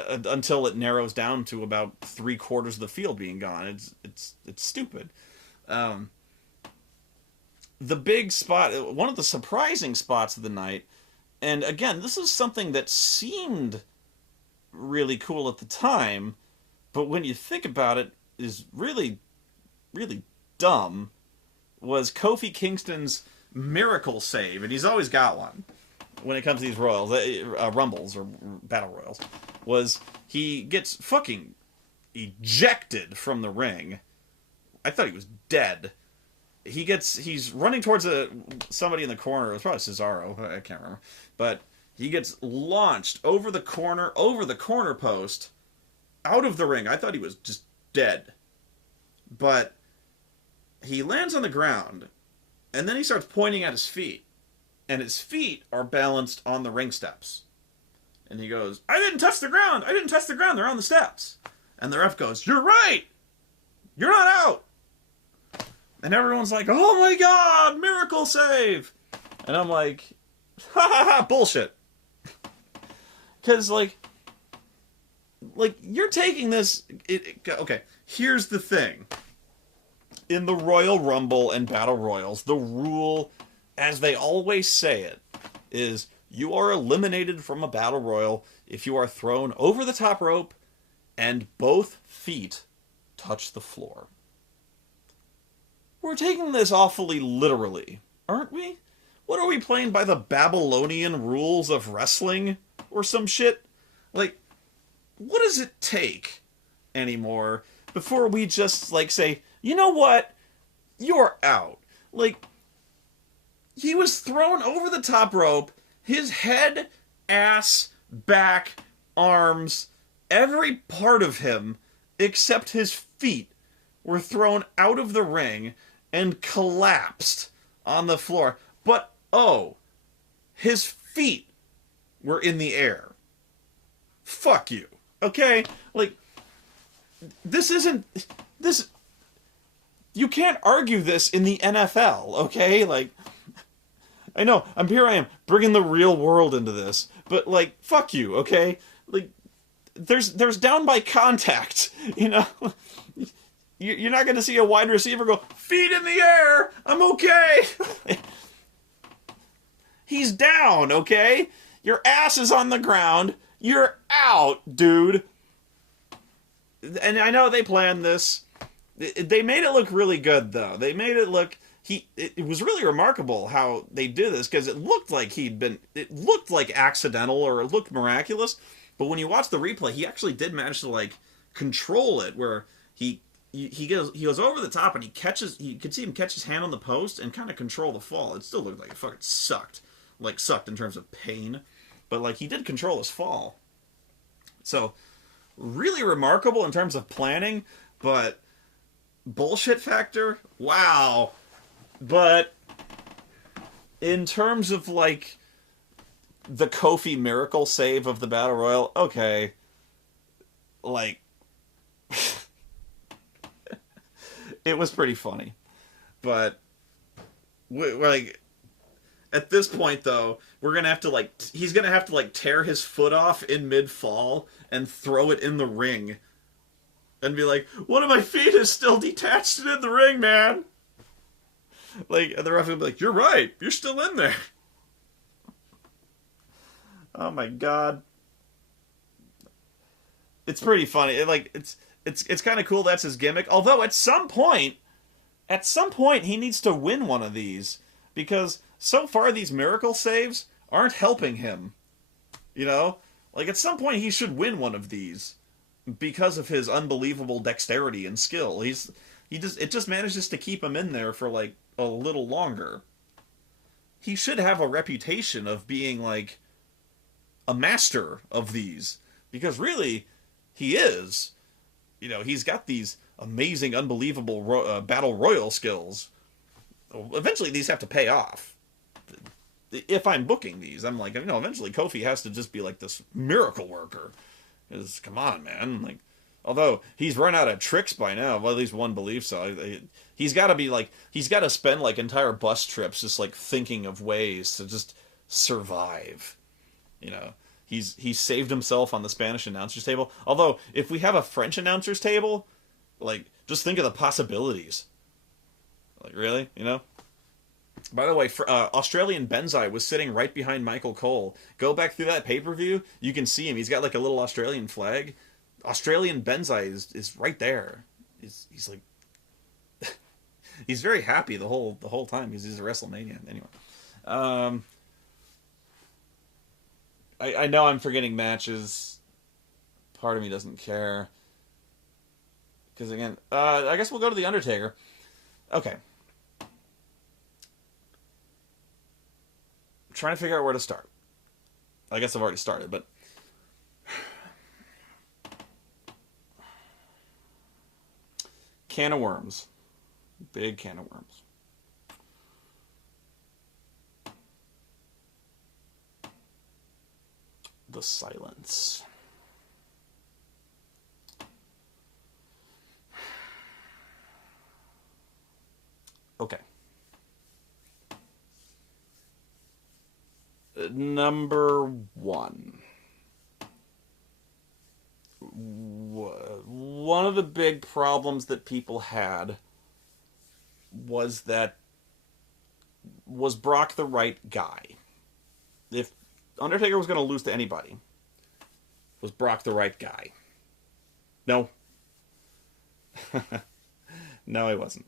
until it narrows down to about 3/4 of the field being gone. It's stupid. The big spot, one of the surprising spots of the night, and again, this is something that seemed really cool at the time, but when you think about it, is really, really dumb, was Kofi Kingston's miracle save, and he's always got one when it comes to these royals, rumbles or battle royals, was he gets fucking ejected from the ring. I thought he was dead. He's running towards somebody in the corner. It was probably Cesaro. I can't remember. But he gets launched over the corner post, out of the ring. I thought he was just dead. But he lands on the ground, and then he starts pointing at his feet. And his feet are balanced on the ring steps. And he goes, I didn't touch the ground. They're on the steps. And the ref goes, you're right. You're not out. And everyone's like, oh my God, miracle save. And I'm like, ha ha ha, bullshit. Because, you're taking this... Okay, here's the thing. In the Royal Rumble and Battle Royals, the rule as they always say it, is you are eliminated from a battle royal if you are thrown over the top rope and both feet touch the floor. We're taking this awfully literally, aren't we? What are we playing by the Babylonian rules of wrestling or some shit? Like, what does it take anymore before we just, like, say, you know what? You're out. Like, he was thrown over the top rope, his head, ass, back, arms, every part of him except his feet were thrown out of the ring and collapsed on the floor. But, oh, his feet were in the air. Fuck you. Okay? Like, this isn't... This... You can't argue this in the NFL, okay? Like, I know, I am, bringing the real world into this. But, like, fuck you, okay? Like, there's down by contact, you know? You're not going to see a wide receiver go, feet in the air, I'm okay. He's down, okay? Your ass is on the ground, you're out, dude. And I know they planned this. They made it look really good, though. They made it look... It was really remarkable how they did this, because it looked like it looked like accidental, or it looked miraculous, but when you watch the replay, he actually did manage to, like, control it, where he goes over the top, and you could see him catch his hand on the post and kind of control the fall. It still looked like it fucking sucked. Like, sucked in terms of pain, but, like, he did control his fall. So, really remarkable in terms of planning, but bullshit factor? Wow. But in terms of, like, the Kofi miracle save of the Battle Royal, okay. Like, it was pretty funny. But, like, at this point, though, we're going to have to, like, he's going to have to, like, tear his foot off in mid-fall and throw it in the ring. And be like, one of my feet is still detached and in the ring, man. Like, the ref would be like, you're right, you're still in there. Oh my god. It's pretty funny. It's kind of cool that's his gimmick. Although at some point he needs to win one of these, because so far these miracle saves aren't helping him. You know? Like, at some point he should win one of these because of his unbelievable dexterity and skill. It just manages to keep him in there for, like, a little longer. He should have a reputation of being, like, a master of these, because really he is. You know, he's got these amazing, unbelievable battle royal skills. Eventually these have to pay off. If I'm booking these, I'm like, you know, eventually Kofi has to just be like this miracle worker. Because, come on, man. Like, although he's run out of tricks by now, well, at least one believes so. He's got to be like, he's got to spend like entire bus trips just like thinking of ways to just survive. You know, he's saved himself on the Spanish announcers table. Although, if we have a French announcers table, like, just think of the possibilities. Like, really, you know? By the way, Australian Benzai was sitting right behind Michael Cole. Go back through that pay-per-view, you can see him. He's got like a little Australian flag. Australian Benzai is right there. He's like, he's very happy the whole time because he's at Wrestlemania. Anyway, I know I'm forgetting matches. Part of me doesn't care. Because again, I guess we'll go to The Undertaker. Okay. Trying to figure out where to start. I guess I've already started, but can of worms. Big can of worms. The silence. Okay. Number one. One of the big problems that people had was that was Brock the right guy? If Undertaker was going to lose to anybody, was Brock the right guy? No. No, he wasn't.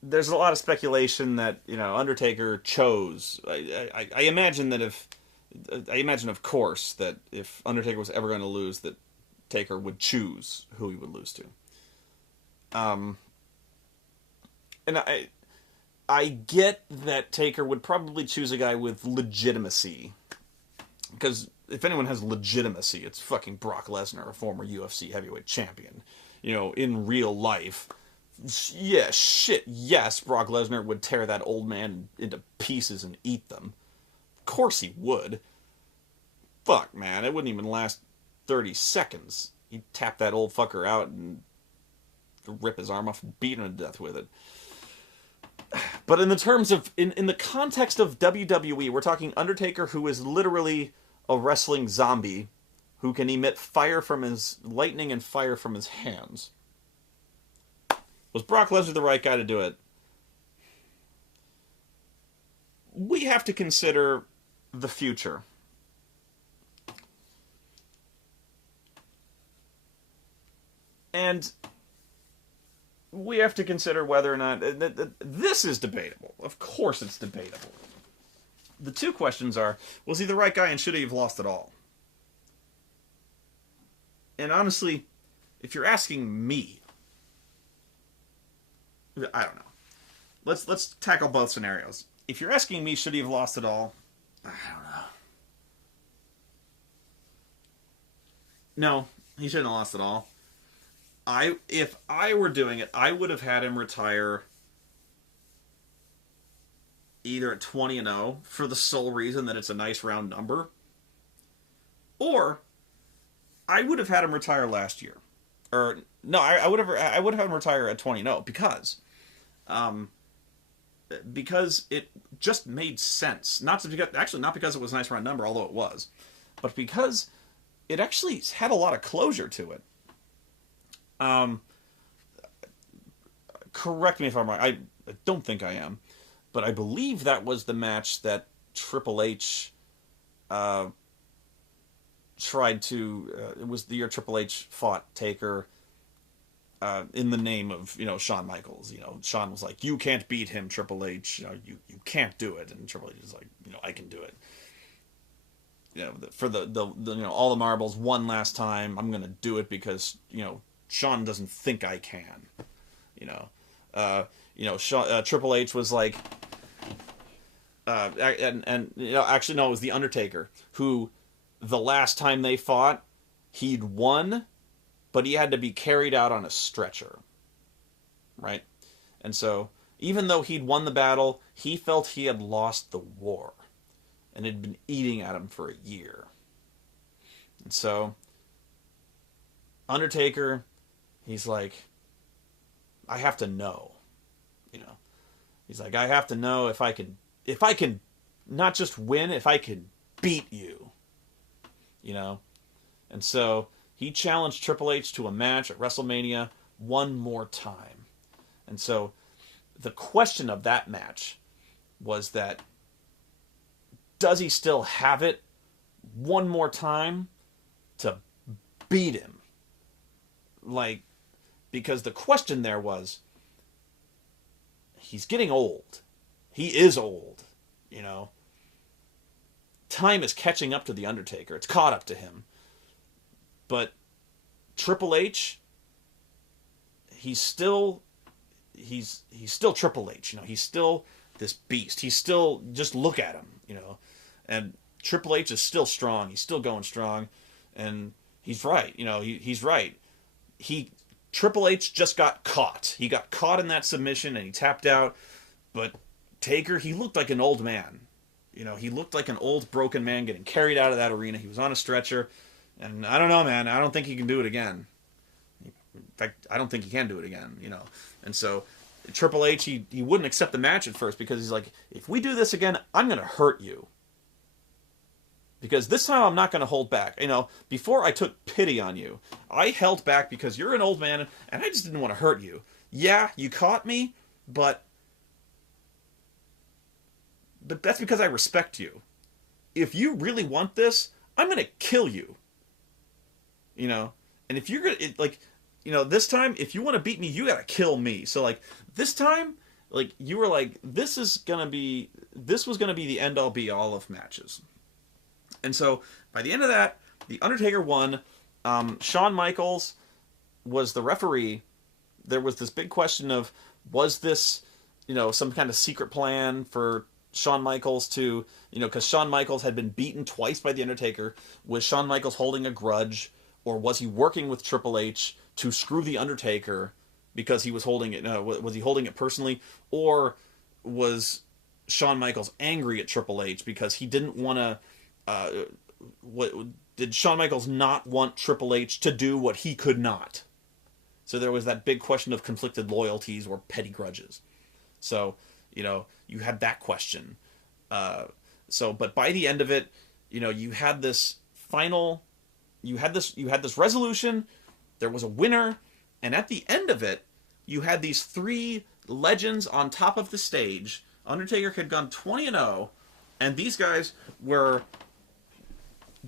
There's a lot of speculation that, Undertaker chose. I imagine that of course, that if Undertaker was ever going to lose, that Taker would choose who he would lose to. And I get that Taker would probably choose a guy with legitimacy. Because if anyone has legitimacy, it's fucking Brock Lesnar, a former UFC heavyweight champion. In real life. Yeah, shit, yes, Brock Lesnar would tear that old man into pieces and eat them. Of course he would. Fuck, man, it wouldn't even last 30 seconds. He'd tap that old fucker out and rip his arm off and beat him to death with it. But in the terms of, in the context of WWE, we're talking Undertaker, who is literally a wrestling zombie who can emit lightning and fire from his hands. Was Brock Lesnar the right guy to do it? We have to consider the future. And we have to consider whether or not... This is debatable. Of course it's debatable. The two questions are, was he the right guy and should he have lost it all? And honestly, if you're asking me, I don't know. Let's tackle both scenarios. If you're asking me, should he have lost it all? I don't know. No, he shouldn't have lost it all. If I were doing it, I would have had him retire either at 20-0 for the sole reason that it's a nice round number, or I would have had him retire last year. Or no, I would have had him retire at 20-0 because it just made sense. Not because it was a nice round number, although it was, but because it actually had a lot of closure to it. Correct me if I'm right. I don't think I am, but I believe that was the match that Triple H tried to. It was the year Triple H fought Taker. In the name of, Shawn Michaels. Shawn was like, you can't beat him, Triple H. You can't do it. And Triple H is like, I can do it. For the all the marbles one last time, I'm going to do it because, Shawn doesn't think I can. Triple H was like, actually, no, it was The Undertaker, who the last time they fought, he'd won, but he had to be carried out on a stretcher, right? And so, even though he'd won the battle, he felt he had lost the war, and it had been eating at him for a year. And so, Undertaker, he's like, I have to know, He's like, I have to know if I can not just win, if I can beat you, And so, he challenged Triple H to a match at Wrestlemania one more time. And so, the question of that match was that, does he still have it one more time to beat him? Because the question there was, he's getting old. He is old, Time is catching up to The Undertaker. It's caught up to him. But Triple H, he's still Triple H. He's still this beast. He's still, just look at him, And Triple H is still strong. He's still going strong, and he's right. He's right. Triple H just got caught. He got caught in that submission and he tapped out. But Taker, he looked like an old man. He looked like an old broken man getting carried out of that arena. He was on a stretcher. And I don't know, man. I don't think he can do it again. In fact, I don't think he can do it again, And so, Triple H, he wouldn't accept the match at first because he's like, if we do this again, I'm going to hurt you. Because this time I'm not going to hold back. Before I took pity on you, I held back because you're an old man and I just didn't want to hurt you. Yeah, you caught me, But that's because I respect you. If you really want this, I'm gonna kill you. You know, and if you're gonna this time, if you want to beat me, you gotta kill me. So like this time, like you were like, this was gonna be the end all be all of matches. And so by the end of that, the Undertaker won. Shawn Michaels was the referee. There was this big question of, was this, some kind of secret plan for Shawn Michaels to, because Shawn Michaels had been beaten twice by the Undertaker. Was Shawn Michaels holding a grudge, or was he working with Triple H to screw the Undertaker because he was holding it? Was he holding it personally, or was Shawn Michaels angry at Triple H because he didn't want to? Did Shawn Michaels not want Triple H to do what he could not? So there was that big question of conflicted loyalties or petty grudges. So, you had that question. But by the end of it, you had this resolution. There was a winner, and at the end of it, you had these three legends on top of the stage. Undertaker had gone 20-0, and these guys were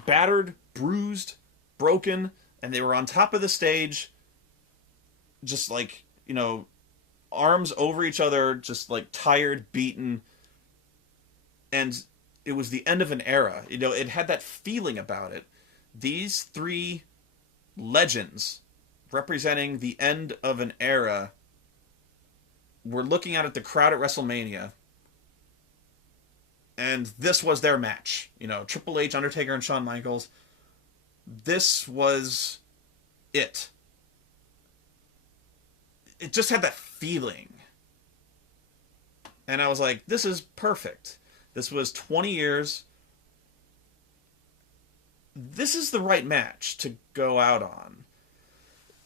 battered, bruised, broken, and they were on top of the stage, just like, arms over each other, just like tired, beaten. And it was the end of an era. It had that feeling about it. These three legends representing the end of an era were looking out at the crowd at WrestleMania, and this was their match. Triple H, Undertaker, and Shawn Michaels. This was it. It just had that feeling. And I was like, this is perfect. This was 20 years. This is the right match to go out on.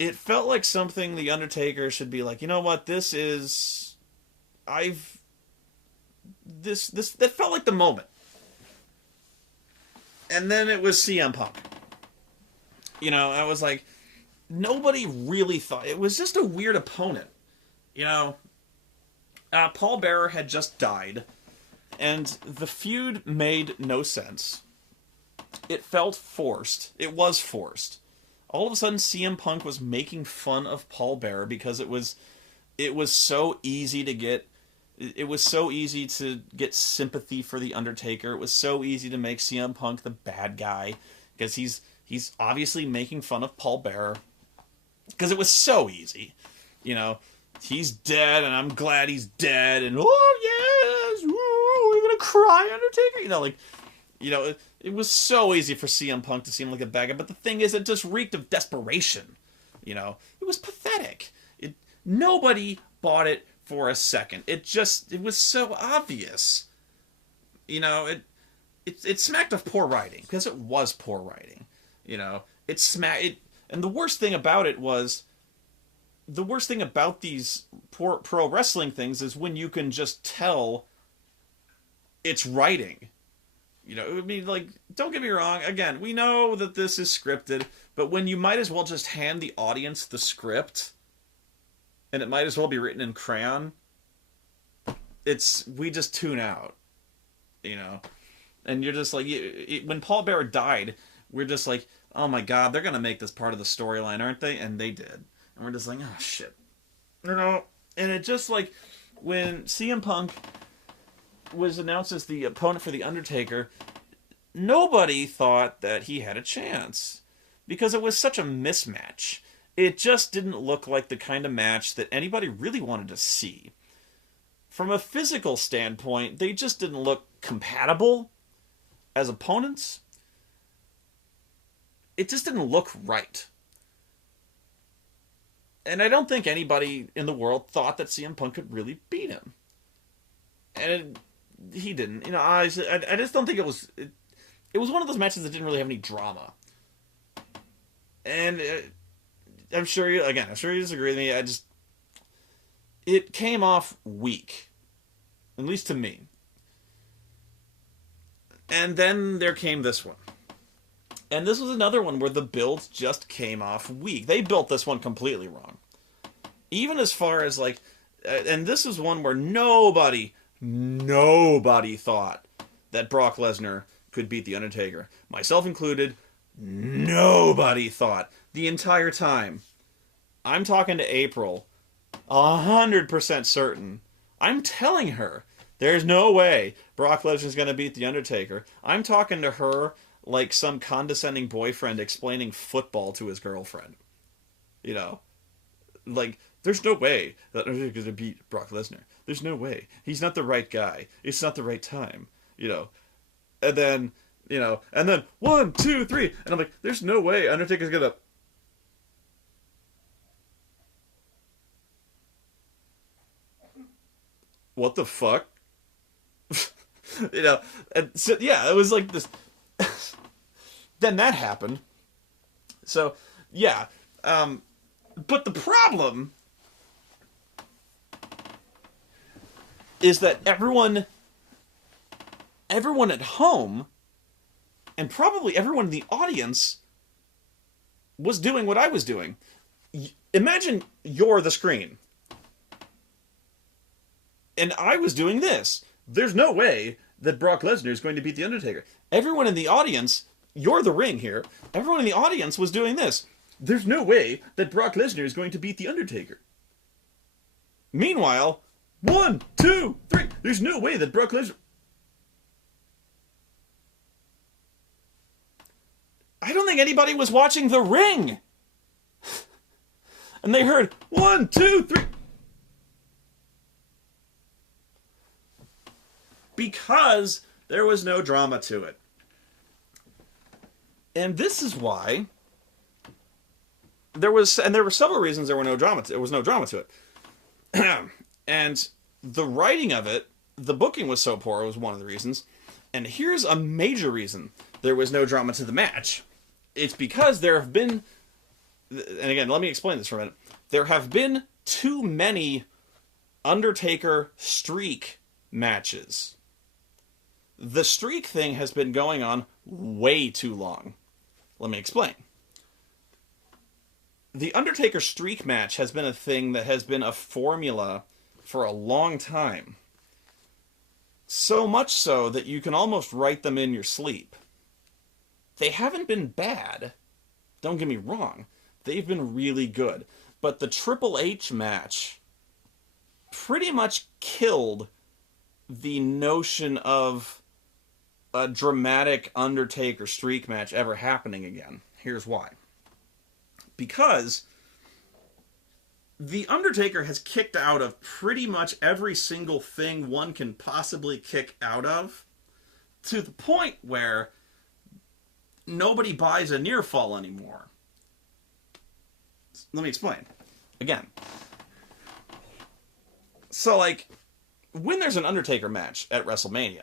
It felt like something the Undertaker should be like, you know what, that felt like the moment. And then it was CM Punk. I was like, nobody really thought, it was just a weird opponent. Paul Bearer had just died, and the feud made no sense. It felt forced. It was forced. All of a sudden, CM Punk was making fun of Paul Bearer because it was so easy to get. It was so easy to get sympathy for the Undertaker. It was so easy to make CM Punk the bad guy because he's obviously making fun of Paul Bearer because it was so easy. He's dead, and I'm glad he's dead, and oh yes, we're gonna cry, Undertaker. It was so easy for CM Punk to seem like a bad guy, but the thing is, it just reeked of desperation. It was pathetic. Nobody bought it for a second. It was so obvious. It smacked of poor writing, because it was poor writing. And the worst thing about it was, the worst thing about these pro wrestling things is when you can just tell it's writing. Don't get me wrong, again, we know that this is scripted, but when you might as well just hand the audience the script, and it might as well be written in crayon, we just tune out. And you're just like, when Paul Bearer died, we're just like, oh my god, they're gonna make this part of the storyline, aren't they? And they did. And we're just like, oh shit. And it just like, when CM Punk was announced as the opponent for The Undertaker, nobody thought that he had a chance. Because it was such a mismatch. It just didn't look like the kind of match that anybody really wanted to see. From a physical standpoint, they just didn't look compatible as opponents. It just didn't look right. And I don't think anybody in the world thought that CM Punk could really beat him. And he didn't. I just don't think it was... It was one of those matches that didn't really have any drama. And I'm sure you disagree with me. It came off weak. At least to me. And then there came this one. And this was another one where the build just came off weak. They built this one completely wrong. Even as far as, and this is one where nobody thought that Brock Lesnar could beat The Undertaker. Myself included, nobody thought the entire time. I'm talking to April, 100% certain. I'm telling her, there's no way Brock Lesnar's going to beat The Undertaker. I'm talking to her like some condescending boyfriend explaining football to his girlfriend. You know? Like, there's no way that Undertaker's going to beat Brock Lesnar. There's no way. He's not the right guy. It's not the right time. You know? And then, 1, 2, 3. And I'm like, there's no way Undertaker's going to... What the fuck? And so, yeah, it was like this. Then that happened. So, yeah. But the problem is that everyone at home, and probably everyone in the audience, was doing what I was doing. Imagine you're the screen. And I was doing this. There's no way that Brock Lesnar is going to beat The Undertaker. Everyone in the audience, you're the ring here, everyone in the audience was doing this. There's no way that Brock Lesnar is going to beat The Undertaker. Meanwhile, 1, 2, 3, there's no way that Brock Lesnar... I don't think anybody was watching The Ring. And they heard, 1, 2, 3... Because there was no drama to it. And this is why there were several reasons there was no drama to it. And the writing of it, the booking was so poor, was one of the reasons. And here's a major reason there was no drama to the match. It's because there have been, and again, let me explain this for a minute. There have been too many Undertaker streak matches. The streak thing has been going on way too long. Let me explain. The Undertaker streak match has been a thing that has been a formula for a long time. So much so that you can almost write them in your sleep. They haven't been bad. Don't get me wrong. They've been really good. But the Triple H match pretty much killed the notion of a dramatic Undertaker streak match ever happening again. Here's why. Because The Undertaker has kicked out of pretty much every single thing one can possibly kick out of, to the point where nobody buys a near fall anymore. Let me explain. Again. So, like, when there's an Undertaker match at WrestleMania,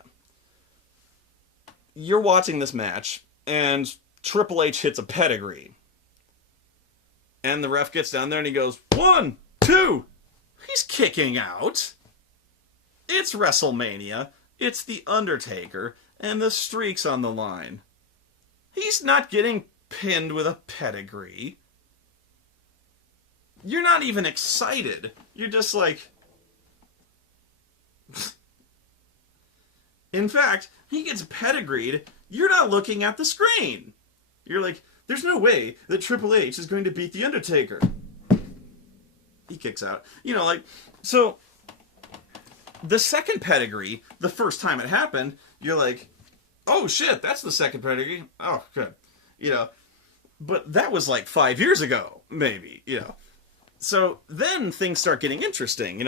you're watching this match, and Triple H hits a pedigree. And the ref gets down there and he goes, 1, 2. He's kicking out. It's WrestleMania. It's The Undertaker. And the streak's on the line. He's not getting pinned with a pedigree. You're not even excited. You're just like... In fact, he gets pedigreed. You're not looking at the screen. You're like, there's no way that Triple H is going to beat The Undertaker. He kicks out. So, the second pedigree, the first time it happened, you're like, oh shit, that's the second pedigree. Oh, good. But that was like 5 years ago, maybe, So, then things start getting interesting,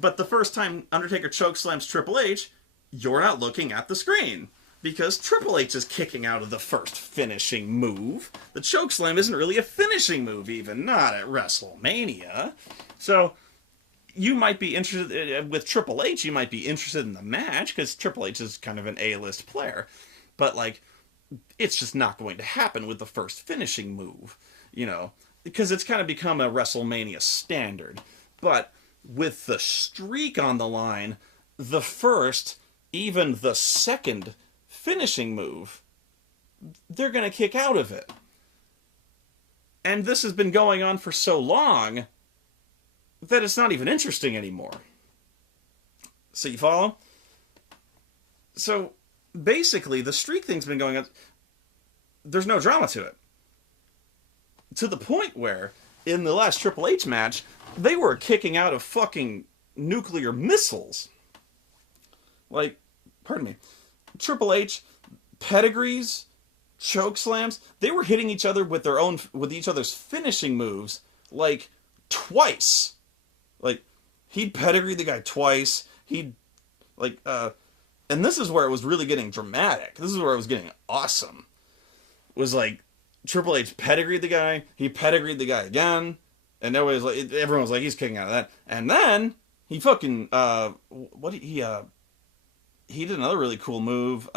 But the first time Undertaker chokeslams Triple H, you're not looking at the screen. Because Triple H is kicking out of the first finishing move. The chokeslam isn't really a finishing move, even. Not at WrestleMania. So, you might be interested... With Triple H, you might be interested in the match, because Triple H is kind of an A-list player. But, like, it's just not going to happen with the first finishing move. Because it's kind of become a WrestleMania standard. But, with the streak on the line, the first, even the second finishing move, they're going to kick out of it. And this has been going on for so long that it's not even interesting anymore. So you follow? So basically, the streak thing's been going on. There's no drama to it. To the point where, in the last Triple H match, they were kicking out of fucking nuclear missiles. Like, pardon me. Triple H, pedigrees, choke slams, they were hitting each other with each other's finishing moves, like, twice. Like, he'd pedigree the guy twice, and this is where it was really getting dramatic. This is where it was getting awesome. It was like, Triple H pedigreed the guy, he pedigreed the guy again, and everyone was like, he's kicking out of that. And then, he fucking, he did another really cool move.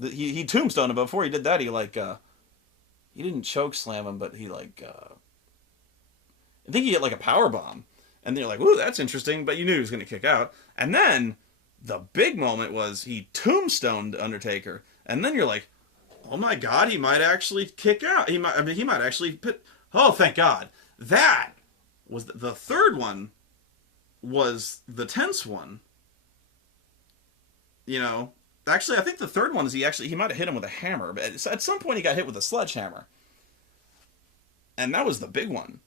He tombstoned him, but before he did that, he didn't choke slam him, but I think he hit like a power bomb. And then you're like, ooh, that's interesting, but you knew he was going to kick out. And then, the big moment was he tombstoned Undertaker. And then you're like, oh my god, he might actually kick out. He might actually oh, thank god. That was the third one was the tense one. You know, actually, I think the third one is he might have hit him with a hammer, but at some point he got hit with a sledgehammer. And that was the big one.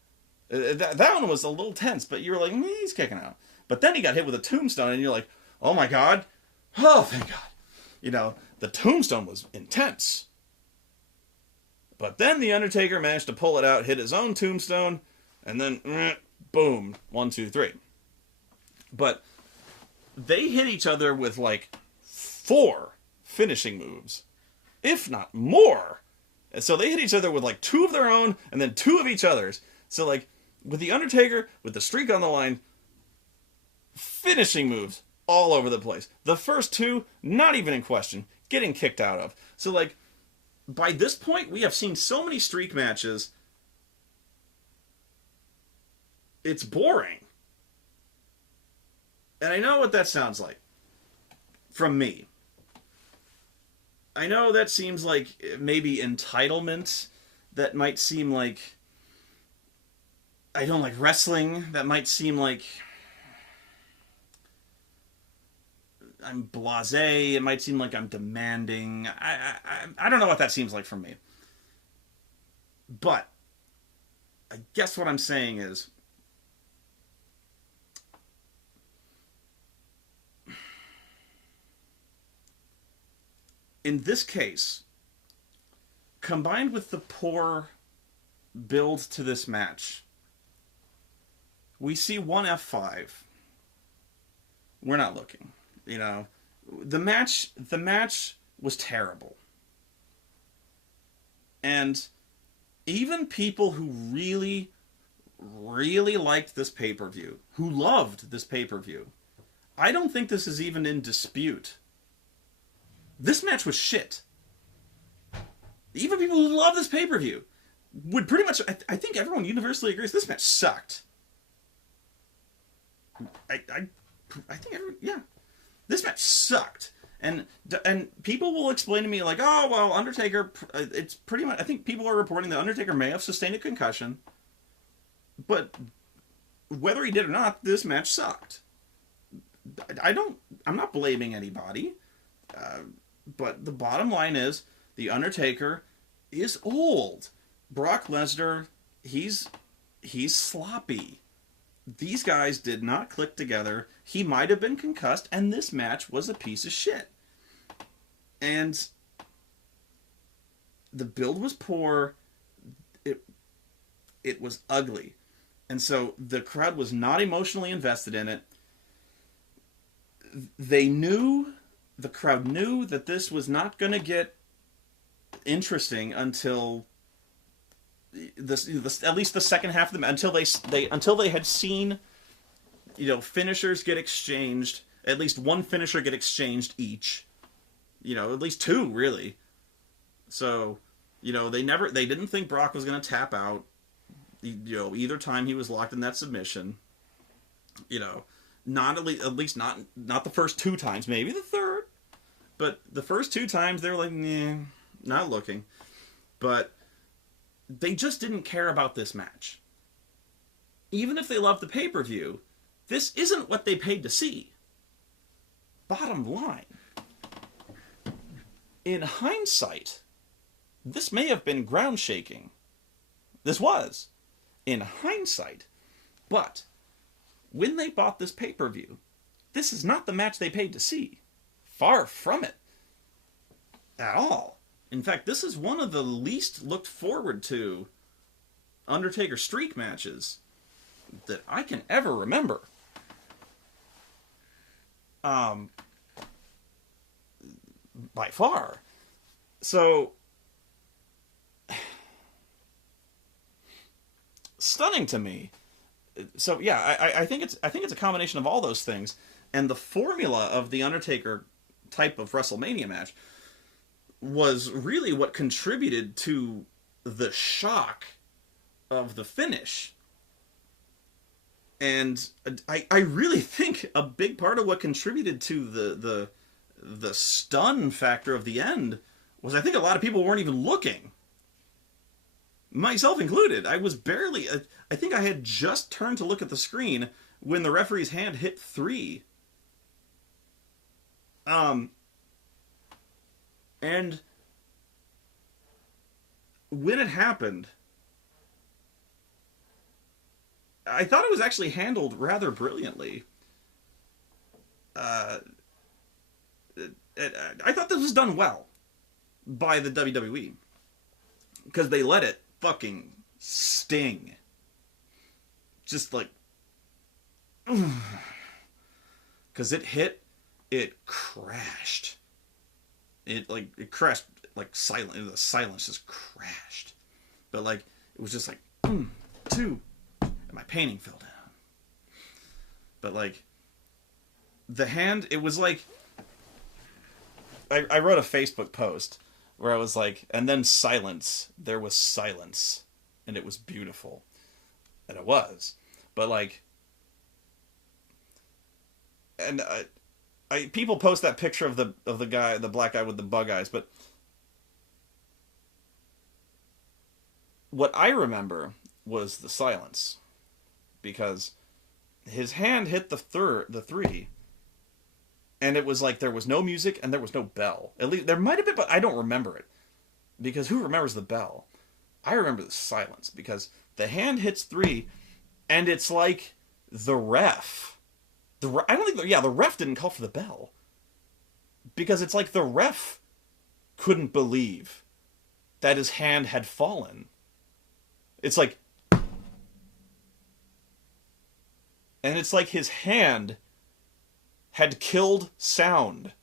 That one was a little tense, but you were like, he's kicking out. But then he got hit with a tombstone, and you're like, oh my god. Oh, thank god. You know, the tombstone was intense. But then the Undertaker managed to pull it out, hit his own tombstone, and then, boom, 1, 2, 3. But they hit each other with like 4 finishing moves, if not more. And so they hit each other with like 2 of their own, and then 2 of each other's. So like, with the Undertaker, with the streak on the line, finishing moves all over the place. The first 2, not even in question, getting kicked out of. So like, by this point, we have seen so many streak matches, it's boring. And I know what that sounds like. From me. I know that seems like maybe entitlement. That might seem like I don't like wrestling. That might seem like I'm blasé. It might seem like I'm demanding. I don't know what that seems like from me. But I guess what I'm saying is, in this case, combined with the poor build to this match, we see one F5. We're not looking. You know, the match was terrible. And even people who really, really liked this pay-per-view, who loved this pay-per-view, I don't think this is even in dispute. This match was shit. Even people who love this pay-per-view would pretty much, I think everyone universally agrees, this match sucked. I think everyone, yeah. This match sucked. And people will explain to me like, oh, well, Undertaker, it's pretty much, I think people are reporting that Undertaker may have sustained a concussion, but whether he did or not, this match sucked. I'm not blaming anybody, but the bottom line is, the Undertaker is old. Brock Lesnar, he's sloppy. These guys did not click together. He might have been concussed, and this match was a piece of shit. And the build was poor. It was ugly. And so the crowd was not emotionally invested in it. The crowd knew that this was not going to get interesting until at least the second half of the match, until they had seen, finishers get exchanged, at least one finisher get exchanged each, at least 2 really. So, they didn't think Brock was going to tap out, either time he was locked in that submission. Not at least not the first 2 times, maybe the third, but the first 2 times they were like, nah, not looking. But they just didn't care about this match. even if they love the pay-per-view, this isn't what they paid to see. Bottom line, in hindsight, this may have been ground-shaking. This was, in hindsight. But when they bought this pay-per-view, this is not the match they paid to see. Far from it. At all. In fact, this is one of the least looked forward to Undertaker streak matches that I can ever remember. By far. So, stunning to me. So yeah, I think it's a combination of all those things, and the formula of the Undertaker type of WrestleMania match was really what contributed to the shock of the finish. And I really think a big part of what contributed to the stun factor of the end was I think a lot of people weren't even looking. Myself included. I was barely... I think I had just turned to look at the screen when the referee's hand hit 3. And when it happened, I thought it was actually handled rather brilliantly. I thought this was done well by the WWE. Because they let it fucking sting. Just like... Because it hit, it crashed. It crashed like silent. The silence just crashed. But like, it was just like, 2, and my painting fell down. But like, the hand, it was like, I wrote a Facebook post where I was like, and then silence, there was silence, and it was beautiful. And it was. But like, and people post that picture of the guy, the black guy with the bug eyes, but what I remember was the silence, because his hand hit the 3, and it was like there was no music and there was no bell. At least there might have been, but I don't remember it, because who remembers the bell? I remember the silence, because the hand hits 3, and it's like the ref. I don't think... the ref didn't call for the bell. Because it's like the ref couldn't believe that his hand had fallen. It's like... And it's like his hand had killed sound.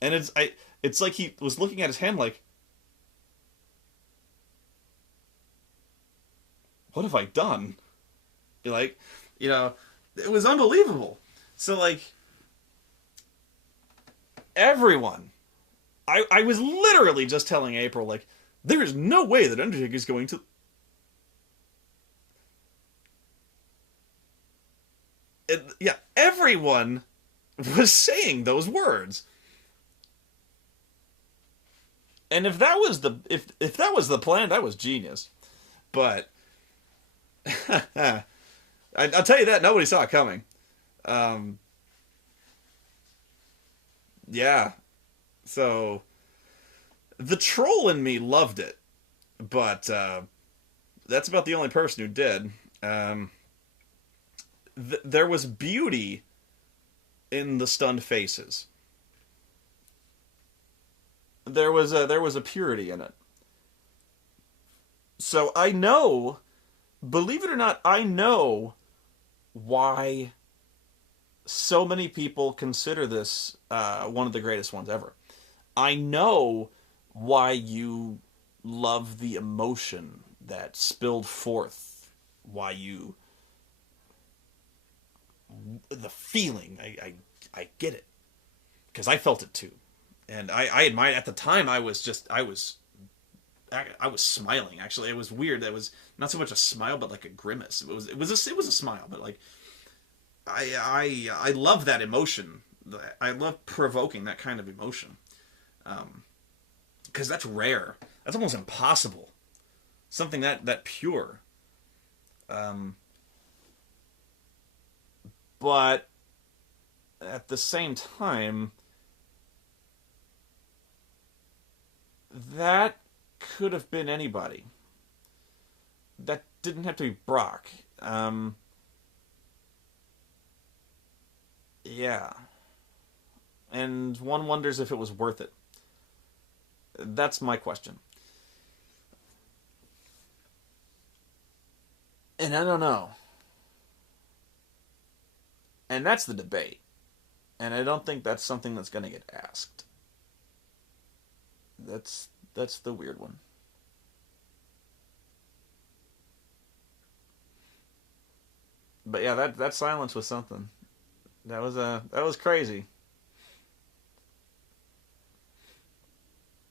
And it's like he was looking at his hand like, what have I done? Like, you know... It was unbelievable. So, like, everyone... I was literally just telling April, like, there is no way that Undertaker's going to... everyone was saying those words. And if that was if that was the plan, that was genius. But... I'll tell you that, nobody saw it coming. Yeah. So, the troll in me loved it. But, that's about the only person who did. There was beauty in the stunned faces. There was a purity in it. So I know, believe it or not, I know why so many people consider this one of the greatest ones ever. I know why you love the emotion that spilled forth. Why you... the feeling. I get it. Because I felt it too. And I admire... At the time, I was smiling, actually. It was weird. It was not so much a smile, but like a grimace. It was a smile, but like... I love that emotion. I love provoking that kind of emotion. Because that's rare. That's almost impossible. Something that pure. But at the same time, that could have been anybody. That didn't have to be Brock. Yeah. And one wonders if it was worth it. That's my question. And I don't know. And that's the debate. And I don't think that's something that's going to get asked. That's the weird one. But yeah, that silence was something. That was crazy.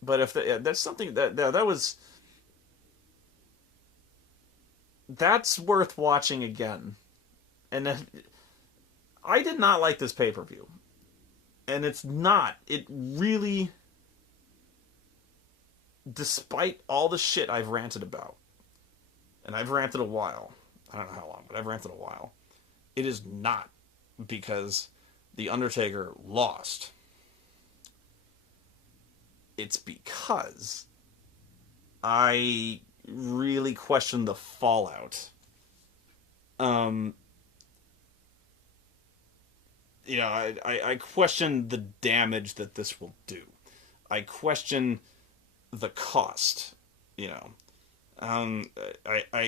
But if that's something that was that's worth watching again. And I did not like this pay-per-view. And it's not. It really, despite all the shit I've ranted about, and I've ranted a while, I don't know how long, but I've ranted a while, it is not because The Undertaker lost. It's because I really question the fallout. I question the damage that this will do. I question the cost. I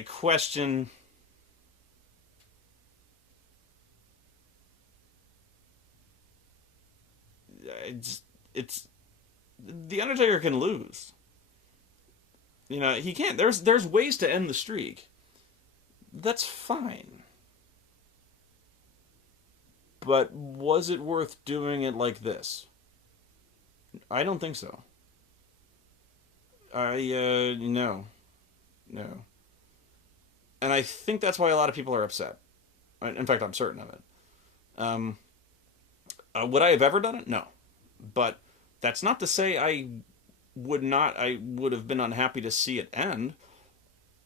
question. It's the Undertaker can lose. He can't. There's ways to end the streak. That's fine. But was it worth doing it like this? I don't think so. No. And I think that's why a lot of people are upset. In fact, I'm certain of it. Would I have ever done it? No. But that's not to say I would have been unhappy to see it end.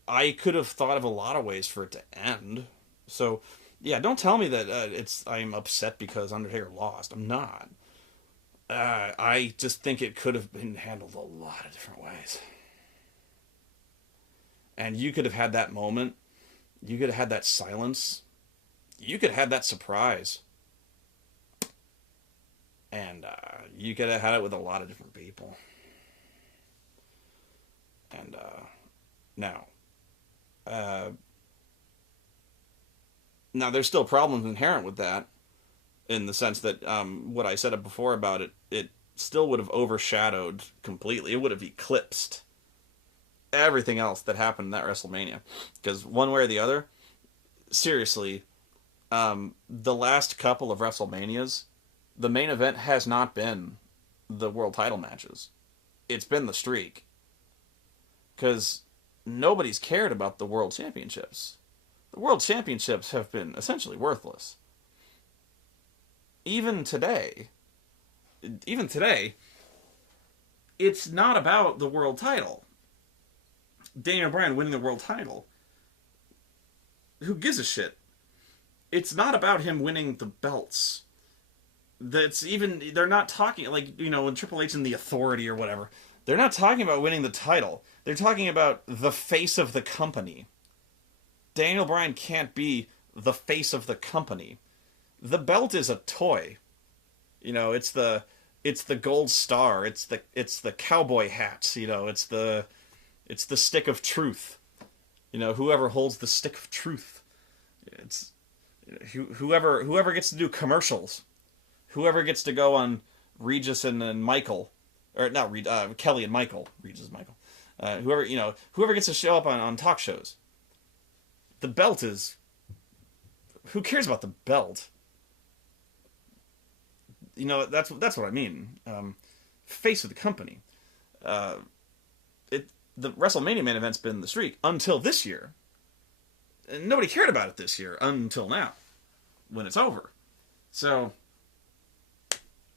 I could have thought of a lot of ways for it to end. So, yeah, don't tell me that I'm upset because Undertaker lost. I'm not. I just think it could have been handled a lot of different ways. And you could have had that moment. You could have had that silence. You could have had that surprise. And you could have had it with a lot of different people. And now there's still problems inherent with that, in the sense that what I said before about it still would have overshadowed completely. It would have eclipsed everything else that happened in that WrestleMania. Because one way or the other, seriously, the last couple of WrestleManias, the main event has not been the world title matches. It's been the streak. Because nobody's cared about the world championships. The world championships have been essentially worthless. Even today, it's not about the world title. Daniel Bryan winning the world title. Who gives a shit? It's not about him winning the belts. They're not talking, when Triple H and the Authority or whatever, they're not talking about winning the title. They're talking about the face of the company. Daniel Bryan can't be the face of the company. The belt is a toy. It's the gold star. It's the cowboy hat. It's the stick of truth. Whoever holds the stick of truth. It's whoever gets to do commercials. Whoever gets to go on Regis and Michael, or not Kelly and Michael. Regis and Michael. Whoever gets to show up on talk shows. The belt is. Who cares about the belt? That's what I mean. Face of the company. The WrestleMania main event's been the streak until this year. And nobody cared about it this year until now, when it's over. So,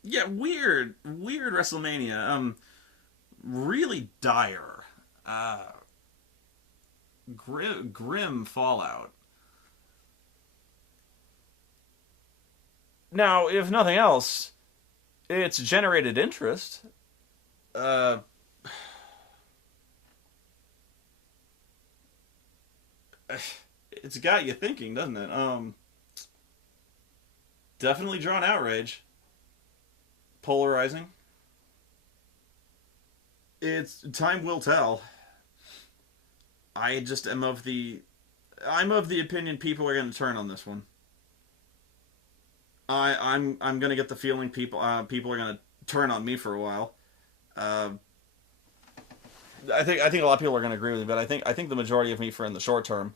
yeah, weird WrestleMania. Really dire. grim fallout. Now, if nothing else, it's generated interest. It's got you thinking, doesn't it? Definitely drawn outrage. Polarizing. It's time will tell. I just am of the I'm of the opinion people are going to turn on this one. I'm going to get the feeling people are going to turn on me for a while. I think a lot of people are going to agree with me, but I think the majority of me for in the short term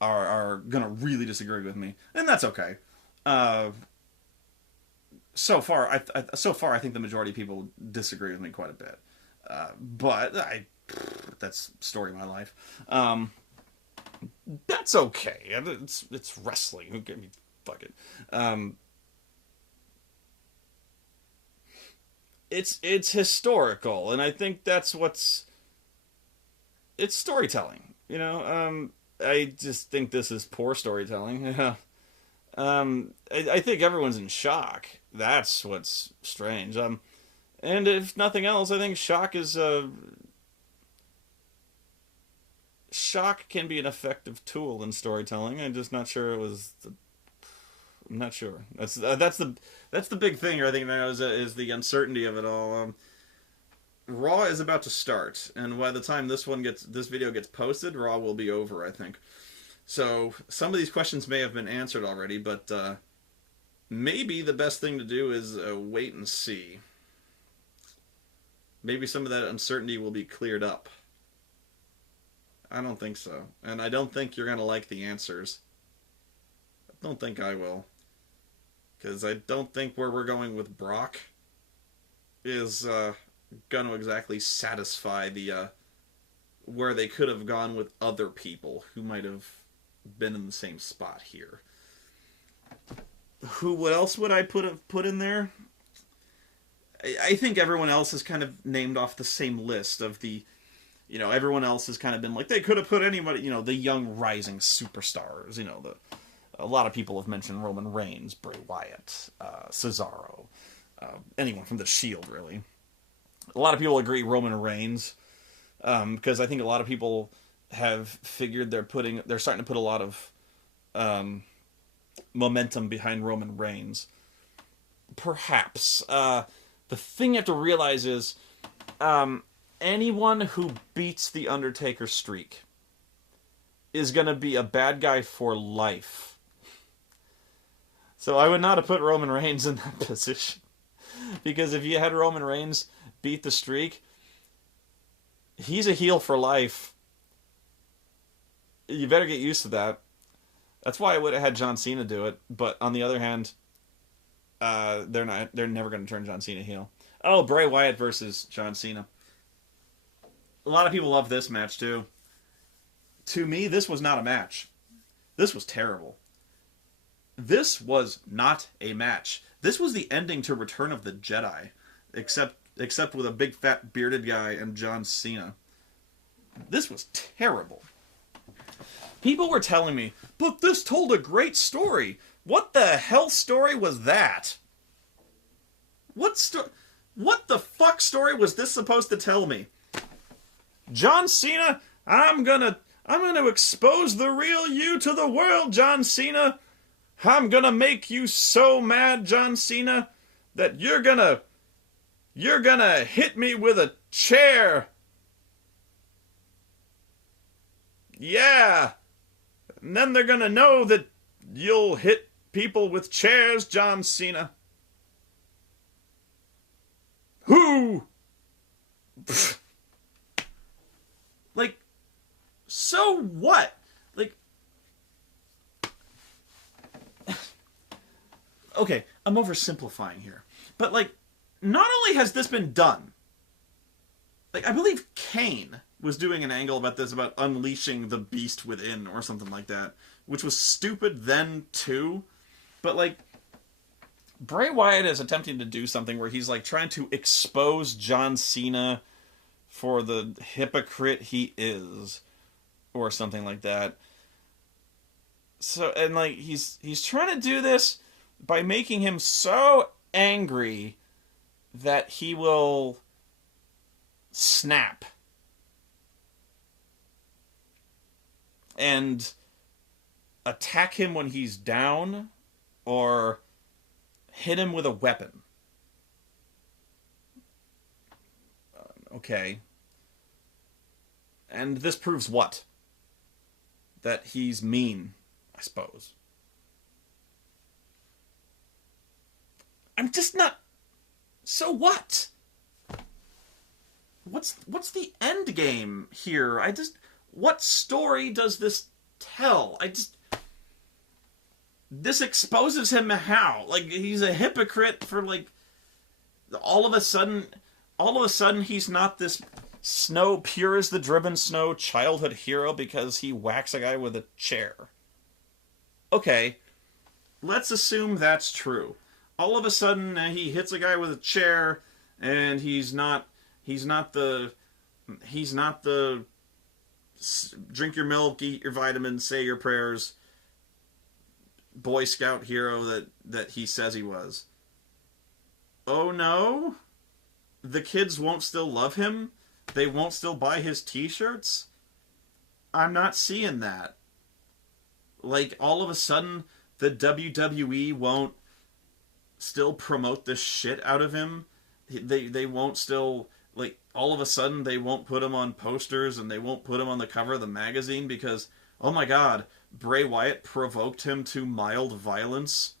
are going to really disagree with me, and that's okay. So far I think the majority of people disagree with me quite a bit. But that's story of my life. That's okay. It's wrestling. Who give me fuck it. It's historical, and I think that's it's storytelling. I just think this is poor storytelling. Yeah. I think everyone's in shock. That's what's strange. And if nothing else, I think shock can be an effective tool in storytelling. I'm just not sure it was. I'm not sure. That's the big thing here. I think now is the uncertainty of it all. Raw is about to start, and by the time this video gets posted, Raw will be over, I think. So some of these questions may have been answered already, but maybe the best thing to do is wait and see. Maybe some of that uncertainty will be cleared up. I don't think so, and I don't think you're gonna like the answers. I don't think I will, because I don't think where we're going with Brock is going to exactly satisfy the where they could have gone with other people who might have been in the same spot here. What else would I put in there? I think everyone else is kind of named off the same list of the, everyone else has kind of been like, they could have put anybody, the young rising superstars, a lot of people have mentioned Roman Reigns, Bray Wyatt, Cesaro, anyone from the Shield, really. A lot of people agree Roman Reigns, because I think a lot of people have figured they're starting to put a lot of momentum behind Roman Reigns. Perhaps. The thing you have to realize is anyone who beats the Undertaker streak is going to be a bad guy for life. So I would not have put Roman Reigns in that position. Because if you had Roman Reigns beat the streak, he's a heel for life. You better get used to that. That's why I would have had John Cena do it. But on the other hand, they're never going to turn John Cena heel. Oh, Bray Wyatt versus John Cena. A lot of people love this match too. To me, this was not a match. This was terrible. This was not a match. This was the ending to Return of the Jedi, except with a big fat bearded guy and John Cena. This was terrible. People were telling me, but this told a great story. What the hell story was that? What the fuck story was this supposed to tell me? John Cena, I'm gonna expose the real you to the world, John Cena. I'm gonna make you so mad, John Cena, that you're gonna hit me with a chair. Yeah. And then they're gonna know that you'll hit people with chairs, John Cena. Who? Like, so what? Like, okay, I'm oversimplifying here. But, like, not only has this been done, like, I believe Kane was doing an angle about this, about unleashing the beast within, or something like that, which was stupid then, too. But, like, Bray Wyatt is attempting to do something where he's, like, trying to expose John Cena for the hypocrite he is. or something like that. So, and like he's trying to do this by making him so angry that he will snap and attack him when he's down or hit him with a weapon. Okay. And this proves what? That he's mean, I suppose. I'm just not... So what? What's the end game here? What story does this tell? This exposes him how? Like, he's a hypocrite for, like, all of a sudden he's not this pure as the driven snow childhood hero because he whacks a guy with a chair. Okay, let's assume that's true. All of a sudden he hits a guy with a chair and he's not the drink your milk, eat your vitamins, say your prayers Boy Scout hero that he says he was. Oh no? The kids won't still love him? They won't still buy his t-shirts? I'm not seeing that. Like, all of a sudden, the WWE won't still promote the shit out of him? They won't still, like, all of a sudden they won't put him on posters and they won't put him on the cover of the magazine because, oh my god, Bray Wyatt provoked him to mild violence?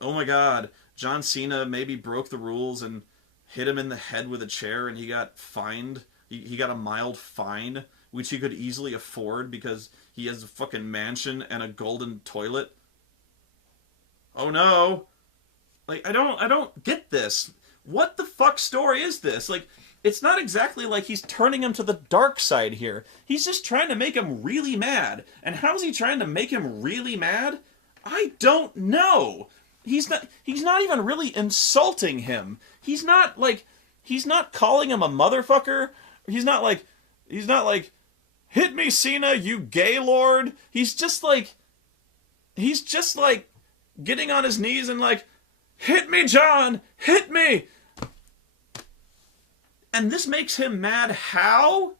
Oh my god, John Cena maybe broke the rules and hit him in the head with a chair and he got fined. He got a mild fine, which he could easily afford because he has a fucking mansion and a golden toilet. Oh no. Like, I don't get this. What the fuck story is this? Like, it's not exactly like he's turning him to the dark side here. He's just trying to make him really mad. And how's he trying to make him really mad? I don't know. He's not even really insulting him. He's not calling him a motherfucker. He's not like, hit me, Cena, you gay lord. He's just like getting on his knees and like, hit me, John, hit me. And this makes him mad. How?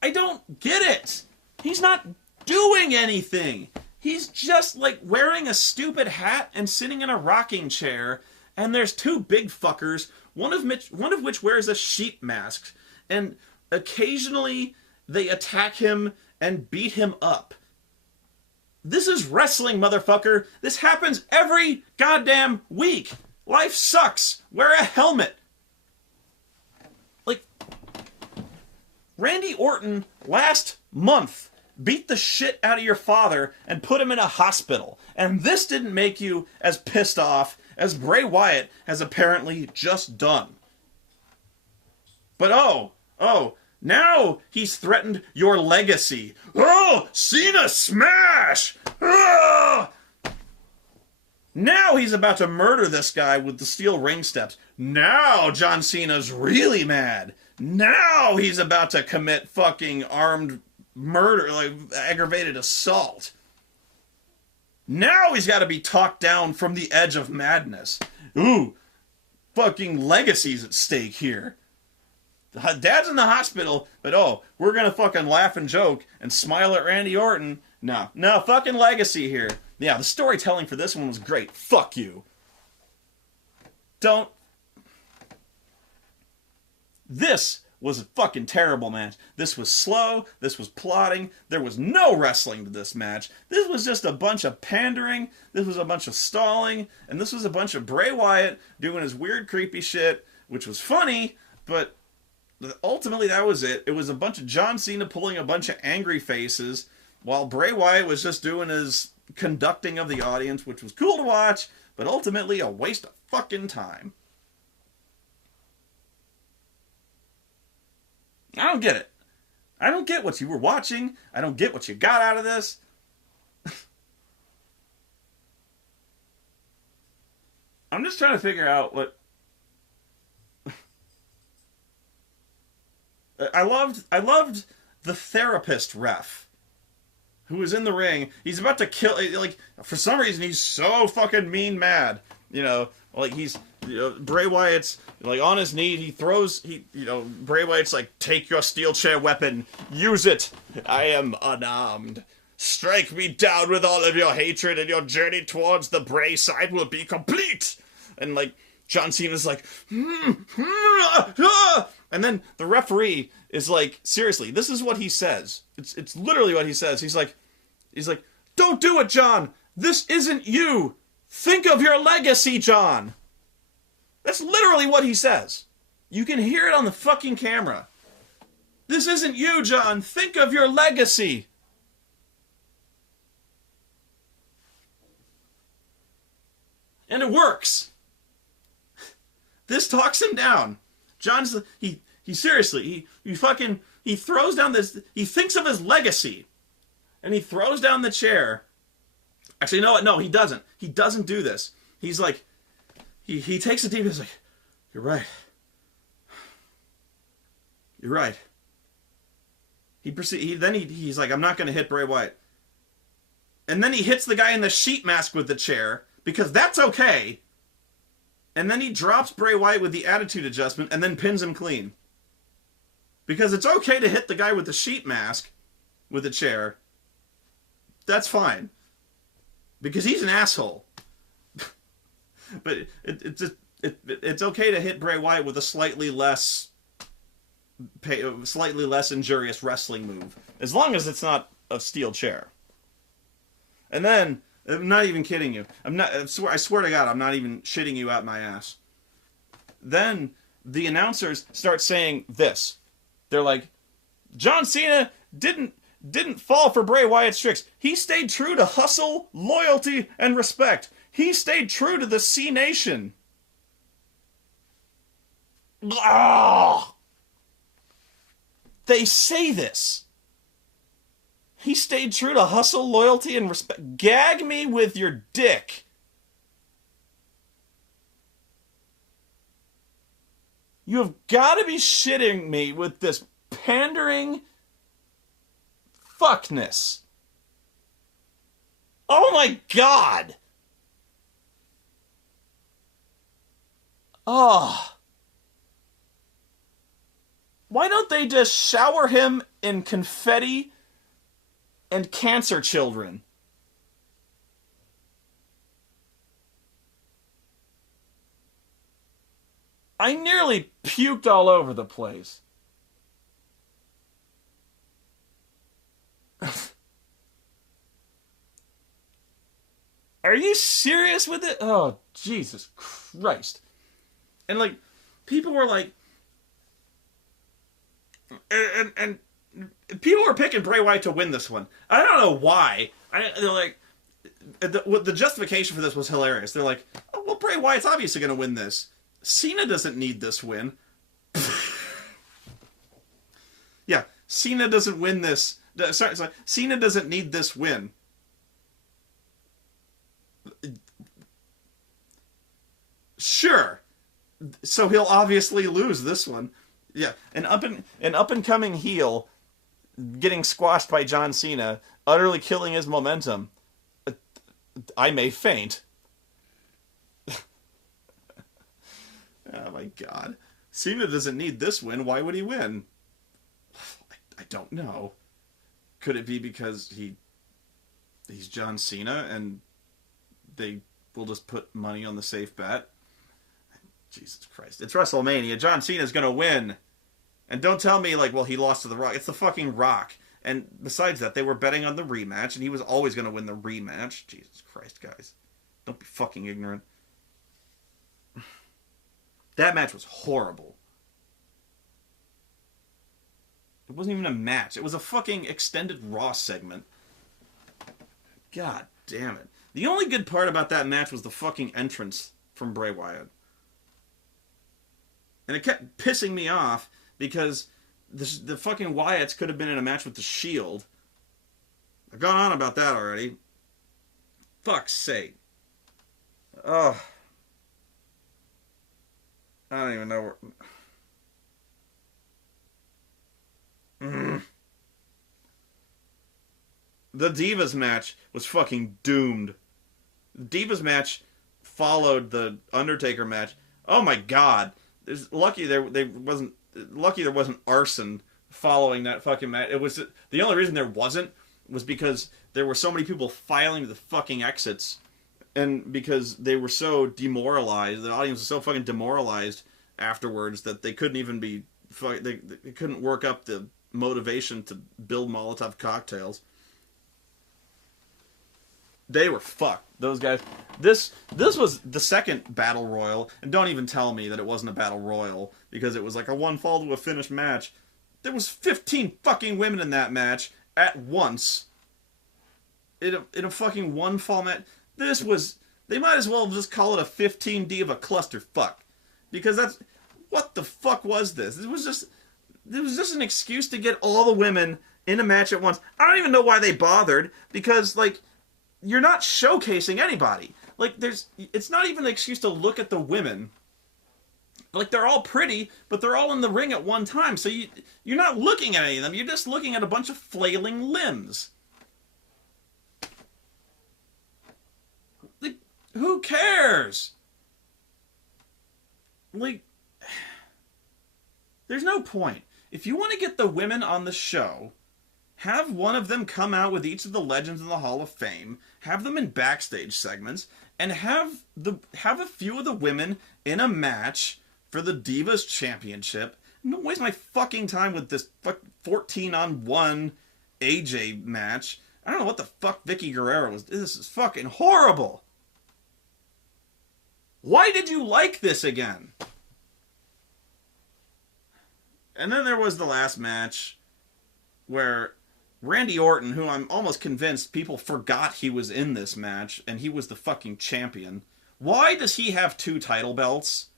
I don't get it. He's not doing anything. He's just like wearing a stupid hat and sitting in a rocking chair, and there's two big fuckers, one of which wears a sheep mask, and occasionally they attack him and beat him up. This is wrestling, motherfucker. This happens every goddamn week. Life sucks. Wear a helmet. Like, Randy Orton last month beat the shit out of your father and put him in a hospital. And this didn't make you as pissed off as Bray Wyatt has apparently just done. But now he's threatened your legacy. Oh, Cena smash! Ah! Now he's about to murder this guy with the steel ring steps. Now John Cena's really mad. Now he's about to commit fucking armed murder, like aggravated assault. Now he's got to be talked down from the edge of madness. Ooh, fucking legacy's at stake here. Dad's in the hospital, but we're gonna fucking laugh and joke and smile at Randy Orton. No, fucking legacy here. Yeah, the storytelling for this one was great. Fuck you. This was a fucking terrible match. This was slow. This was plotting. There was no wrestling to this match. This was just a bunch of pandering. This was a bunch of stalling. And this was a bunch of Bray Wyatt doing his weird, creepy shit, which was funny, but ultimately that was it. It was a bunch of John Cena pulling a bunch of angry faces while Bray Wyatt was just doing his conducting of the audience, which was cool to watch, but ultimately a waste of fucking time. I don't get it. I don't get what you were watching. I don't get what you got out of this. I'm just trying to figure out what... I loved the therapist ref who was in the ring. He's about to kill, like, for some reason he's so fucking mean mad. You know, like Bray Wyatt's like on his knee. Bray Wyatt's like, take your steel chair weapon, use it. I am unarmed. Strike me down with all of your hatred, and your journey towards the Bray side will be complete. And like John Cena's like, and then the referee is like, seriously, this is what he says. It's literally what he says. He's like, don't do it, John. This isn't you. Think of your legacy, John. That's literally what he says. You can hear it on the fucking camera. This isn't you, John. Think of your legacy. And it works. This talks him down. John's he seriously, he throws down this, he thinks of his legacy. And he throws down the chair. Actually, you know what? No, he doesn't. He doesn't do this. He's like, he takes a deep, he's like, you're right. You're right. He's like, I'm not going to hit Bray Wyatt. And then he hits the guy in the sheet mask with the chair, because that's okay. And then he drops Bray Wyatt with the attitude adjustment and then pins him clean. Because it's okay to hit the guy with the sheet mask with the chair. That's fine. Because he's an asshole. But it's okay to hit Bray Wyatt with a slightly less injurious wrestling move, as long as it's not a steel chair. And then, I'm not even kidding you. I swear to God, I'm not even shitting you out my ass. Then the announcers start saying this. They're like, John Cena didn't fall for Bray Wyatt's tricks. He stayed true to hustle, loyalty, and respect. He stayed true to the C Nation. Ah! They say this. He stayed true to hustle, loyalty, and respect. Gag me with your dick. You have got to be shitting me with this pandering fuckness. Oh my God. Oh. Why don't they just shower him in confetti and cancer children? I nearly puked all over the place. Are you serious with it? Oh, Jesus Christ. And like, people were like, and people were picking Bray Wyatt to win this one. I don't know why. They're like, the justification for this was hilarious. They're like, oh, well, Bray Wyatt's obviously going to win this. Cena doesn't need this win. Yeah, Cena doesn't win this. Sorry, Cena doesn't need this win. Sure. So he'll obviously lose this one. Yeah, an up and coming heel getting squashed by John Cena, utterly killing his momentum. I may faint. Oh my God. Cena doesn't need this win. Why would he win? I don't know. Could it be because he's John Cena and they will just put money on the safe bet? Jesus Christ. It's WrestleMania. John Cena's going to win. And don't tell me, like, well, he lost to The Rock. It's The fucking Rock. And besides that, they were betting on the rematch, and he was always going to win the rematch. Jesus Christ, guys. Don't be fucking ignorant. That match was horrible. It wasn't even a match. It was a fucking extended Raw segment. God damn it. The only good part about that match was the fucking entrance from Bray Wyatt. And it kept pissing me off because the fucking Wyatts could have been in a match with the Shield. I've gone on about that already. Fuck's sake. Oh. I don't even know where... The Divas match was fucking doomed. The Divas match followed the Undertaker match. Oh my god. Lucky there wasn't arson following that fucking match. It was the only reason there wasn't was because there were so many people filing to the fucking exits, and because they were so demoralized, the audience was so fucking demoralized afterwards that they couldn't even be they couldn't work up the motivation to build Molotov cocktails. They were fucked. Those guys. This was the second battle royal, and don't even tell me that it wasn't a battle royal because it was like a one fall to a finish match. There was 15 fucking women in that match at once. In a fucking one fall match. This was. They might as well just call it a 15 diva clusterfuck, because that's what the fuck was this? It was just an excuse to get all the women in a match at once. I don't even know why they bothered, because like you're not showcasing anybody. Like it's not even an excuse to look at the women. Like they're all pretty, but they're all in the ring at one time. So you're not looking at any of them. You're just looking at a bunch of flailing limbs. Like, who cares? Like, there's no point. If you want to get the women on the show, have one of them come out with each of the legends in the Hall of Fame, have them in backstage segments, and have a few of the women in a match for the Divas Championship. Don't waste my fucking time with this 14-on-1 AJ match. I don't know what the fuck Vicky Guerrero was. This is fucking horrible. Why did you like this again? And then there was the last match where Randy Orton, who I'm almost convinced people forgot he was in this match, and he was the fucking champion. Why does he have 2 title belts?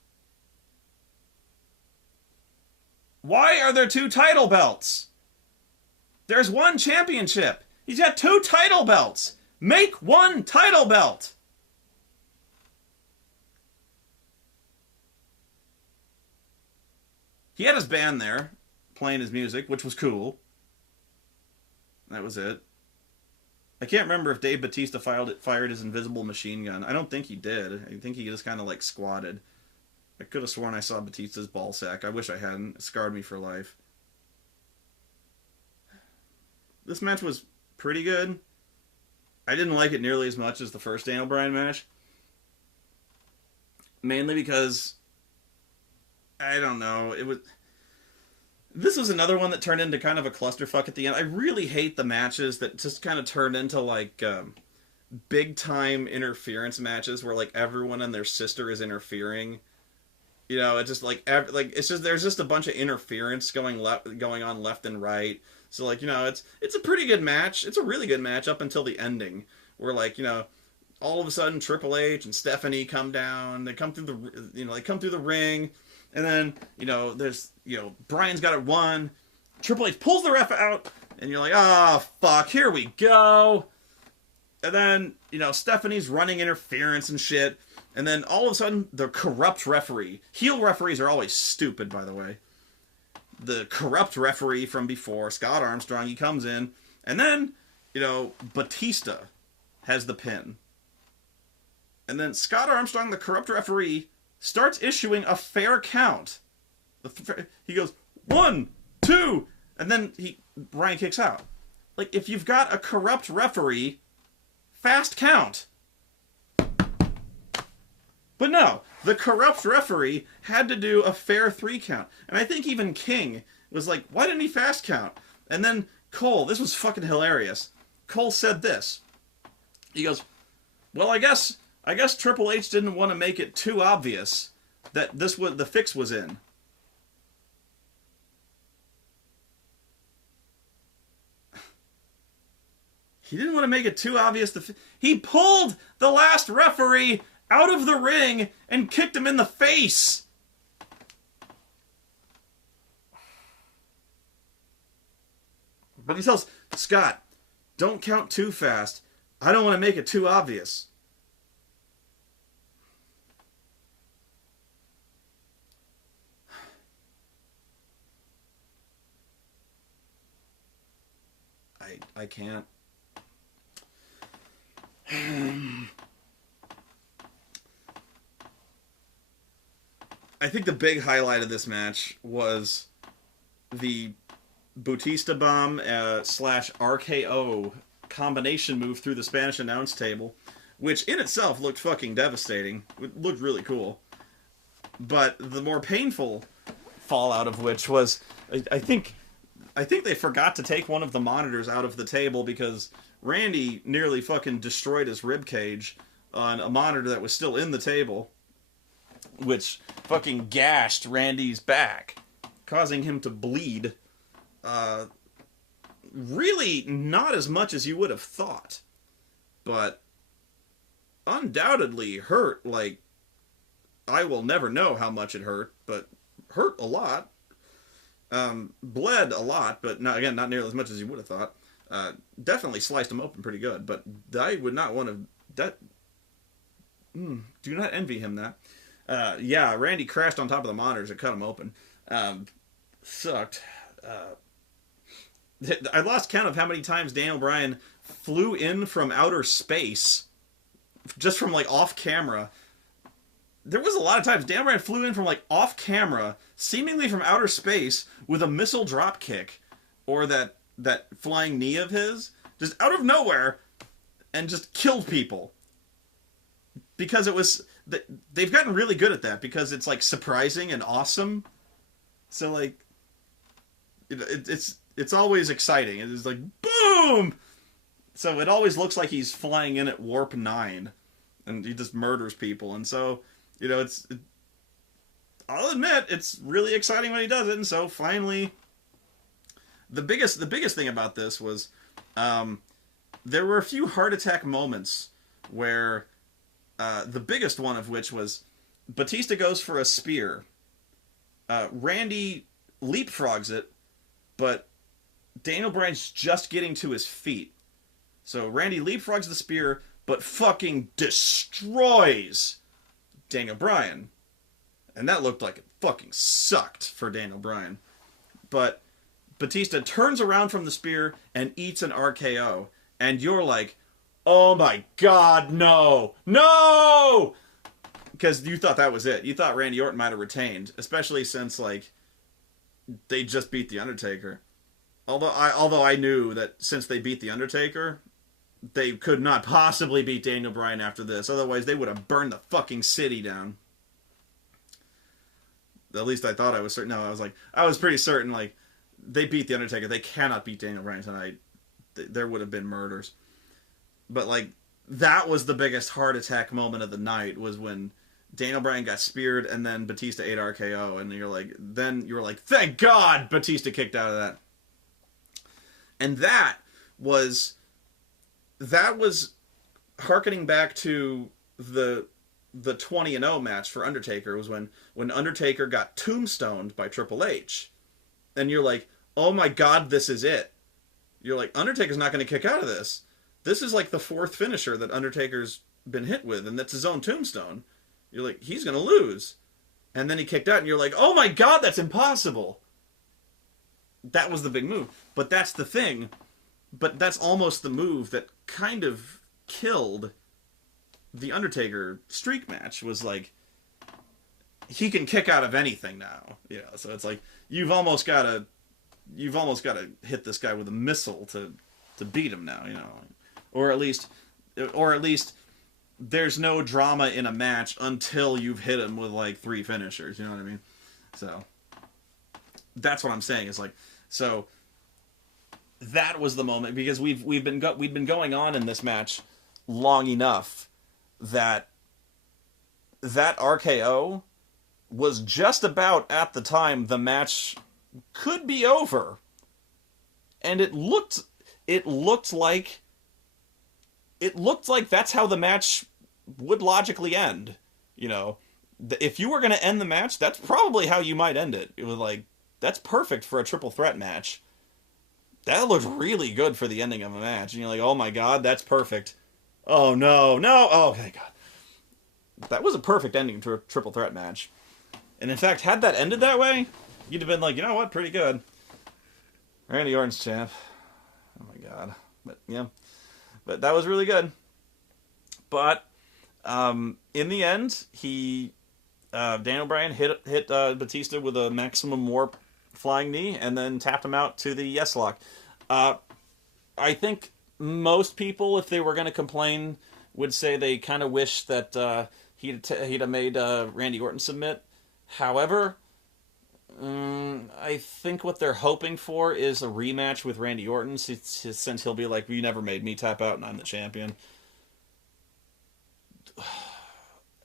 Why are there 2 title belts? There's 1 championship. He's got 2 title belts. Make 1 title belt. He had his band there, playing his music, which was cool. That was it. I can't remember if Dave Bautista fired his invisible machine gun. I don't think he did. I think he just kind of like squatted. I could have sworn I saw Batista's ball sack. I wish I hadn't. It scarred me for life. This match was pretty good. I didn't like it nearly as much as the first Daniel Bryan match. Mainly because, I don't know, this was another one that turned into kind of a clusterfuck at the end. I really hate the matches that just kind of turned into like big time interference matches where like everyone and their sister is interfering. You know, it's just like it's just there's just a bunch of interference going on left and right. So like, you know, it's a pretty good match. It's a really good match up until the ending, where like, you know, all of a sudden Triple H and Stephanie come down. They come through the ring. And then, you know, Brian's got it won. Triple H pulls the ref out, and you're like, oh, fuck, here we go. And then, you know, Stephanie's running interference and shit. And then all of a sudden, the corrupt referee. Heel referees are always stupid, by the way. The corrupt referee from before, Scott Armstrong, he comes in. And then, you know, Batista has the pin. And then Scott Armstrong, the corrupt referee, starts issuing a fair count. He goes, 1, 2, and then Brian kicks out. Like, if you've got a corrupt referee, fast count. But no, the corrupt referee had to do a fair 3 count. And I think even King was like, why didn't he fast count? And then Cole, this was fucking hilarious. Cole said this. He goes, well, I guess Triple H didn't want to make it too obvious that the fix was in. He didn't want to make it too obvious. He pulled the last referee out of the ring and kicked him in the face. But he tells Scott, don't count too fast. I don't want to make it too obvious. I can't. I think the big highlight of this match was the Bautista Bomb slash RKO combination move through the Spanish announce table, which in itself looked fucking devastating. It looked really cool. But the more painful fallout of which was, I think they forgot to take one of the monitors out of the table because Randy nearly fucking destroyed his rib cage on a monitor that was still in the table, which fucking gashed Randy's back, causing him to bleed. Really not as much as you would have thought, but undoubtedly hurt. Like, I will never know how much it hurt, but hurt a lot. Bled a lot, but not nearly as much as you would have thought. Definitely sliced him open pretty good, but I would not want to... do not envy him that. Yeah, Randy crashed on top of the monitors and cut him open. Sucked. I lost count of how many times Daniel Bryan flew in from outer space, just from, like, off camera. There was a lot of times Daniel Bryan flew in from, like, off camera, seemingly from outer space, with a missile drop kick, or that flying knee of his, just out of nowhere, and just killed people. Because it was... They've gotten really good at that, because it's, like, surprising and awesome. So, like... It's always exciting. It's like, boom! So it always looks like he's flying in at warp 9. And he just murders people. And so, you know, I'll admit, it's really exciting when he does it. And so, finally... The biggest thing about this was... there were a few heart attack moments where... the biggest one of which was... Batista goes for a spear. Randy leapfrogs it, but Daniel Bryan's just getting to his feet. So Randy leapfrogs the spear, but fucking destroys Daniel Bryan. And that looked like it fucking sucked for Daniel Bryan. But Batista turns around from the spear and eats an RKO. And you're like, oh my god, no! No! Because you thought that was it. You thought Randy Orton might have retained. Especially since, like, they just beat The Undertaker. Although I knew that since they beat The Undertaker, they could not possibly beat Daniel Bryan after this. Otherwise, they would have burned the fucking city down. At least I thought I was certain. No, I was pretty certain, like, they beat The Undertaker. They cannot beat Daniel Bryan tonight. There would have been murders. But, like, that was the biggest heart attack moment of the night, was when Daniel Bryan got speared and then Batista ate RKO. And you were like, thank God Batista kicked out of that. And that was hearkening back to the 20-0 match for Undertaker, was when Undertaker got tombstoned by Triple H. And you're like, oh my god, this is it. You're like, Undertaker's not going to kick out of this. This is like the 4th finisher that Undertaker's been hit with, and that's his own tombstone. You're like, he's going to lose. And then he kicked out, and you're like, oh my god, that's impossible. That was the big move. But that's the thing. But that's almost the move that kind of killed the Undertaker streak match, was like, he can kick out of anything now. You know, so it's like, you've almost got to hit this guy with a missile to beat him now, you know. Or at least there's no drama in a match until you've hit him with like 3 finishers, you know what I mean? So that's what I'm saying, is like, so that was the moment, because we've been going on in this match long enough that RKO was just about at the time the match could be over. And it looked like that's how the match would logically end. You know, if you were going to end the match, that's probably how you might end it. It was like, that's perfect for a triple threat match. That looked really good for the ending of a match. And you're like, oh my god, that's perfect. Oh no, oh thank god. That was a perfect ending to a triple threat match. And in fact, had that ended that way, you'd have been like, you know what, pretty good. Randy Orton's champ. Oh my god. But yeah. But that was really good. But in the end, Daniel Bryan hit Batista with a maximum warp flying knee and then tapped him out to the yes lock. I think most people, if they were going to complain, would say they kind of wish that he'd have made Randy Orton submit. However, I think what they're hoping for is a rematch with Randy Orton, since he'll be like, "You never made me tap out, and I'm the champion."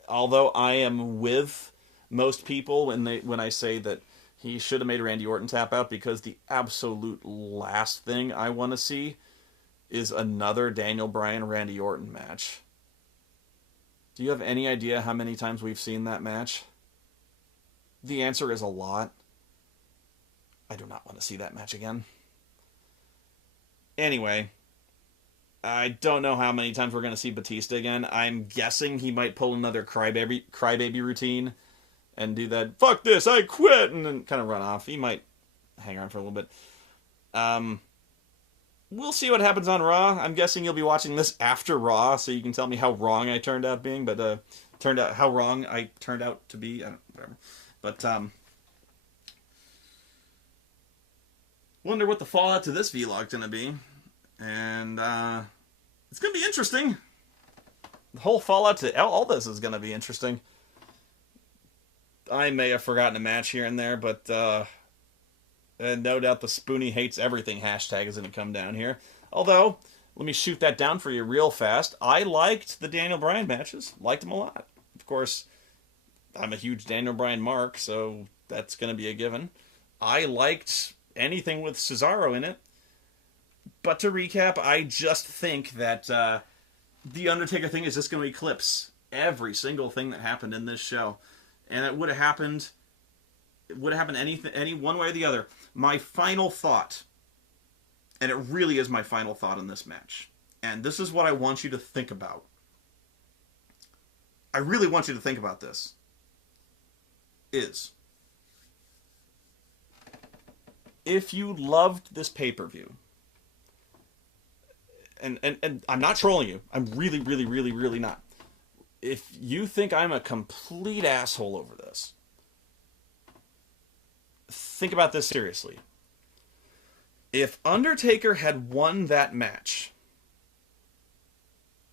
Although I am with most people when I say that he should have made Randy Orton tap out, because the absolute last thing I want to see is another Daniel Bryan Randy Orton match. Do you have any idea how many times we've seen that match? The answer is a lot. I do not want to see that match again. Anyway, I don't know how many times we're going to see Batista again. I'm guessing he might pull another crybaby routine and do that, "fuck this, I quit," and then kind of run off. He might hang around for a little bit. We'll see what happens on Raw. I'm guessing you'll be watching this after Raw, so you can tell me how wrong I turned out being, but how wrong I turned out to be. Whatever. But wonder what the fallout to this vlog's gonna be, and it's gonna be interesting. The whole fallout to all this is gonna be interesting. I may have forgotten a match here and there, but and no doubt the Spoony hates everything hashtag is going to come down here. Although, let me shoot that down for you real fast. I liked the Daniel Bryan matches. Liked them a lot. Of course, I'm a huge Daniel Bryan mark, so that's going to be a given. I liked anything with Cesaro in it. But to recap, I just think that the Undertaker thing is just going to eclipse every single thing that happened in this show. And it would have happened any one way or the other. My final thought, and it really is my final thought on this match, and this is what I want you to think about. I really want you to think about this. Is, if you loved this pay-per-view, and I'm not trolling you, I'm really, really, really, really not. If you think I'm a complete asshole over this, think about this seriously. If Undertaker had won that match,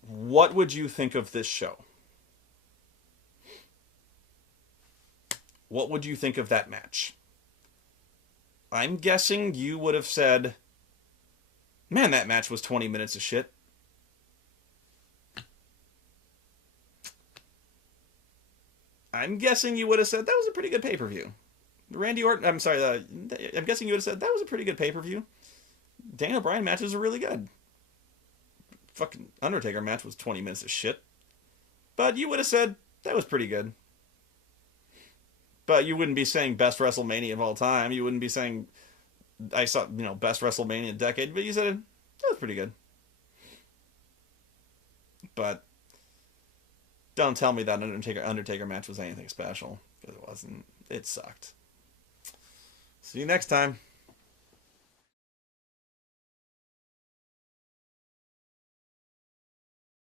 what would you think of this show? What would you think of that match? I'm guessing you would have said, "Man, that match was 20 minutes of shit." I'm guessing you would have said, "That was a pretty good pay-per-view." Randy Orton, I'm sorry, I'm guessing you would have said, "That was a pretty good pay-per-view." Daniel Bryan matches are really good. Fucking Undertaker match was 20 minutes of shit. But you would have said, "That was pretty good." But you wouldn't be saying best WrestleMania of all time. You wouldn't be saying, I saw, best WrestleMania in a decade. But you said, "That was pretty good." But don't tell me that Undertaker match was anything special, because it wasn't. It sucked. See you next time.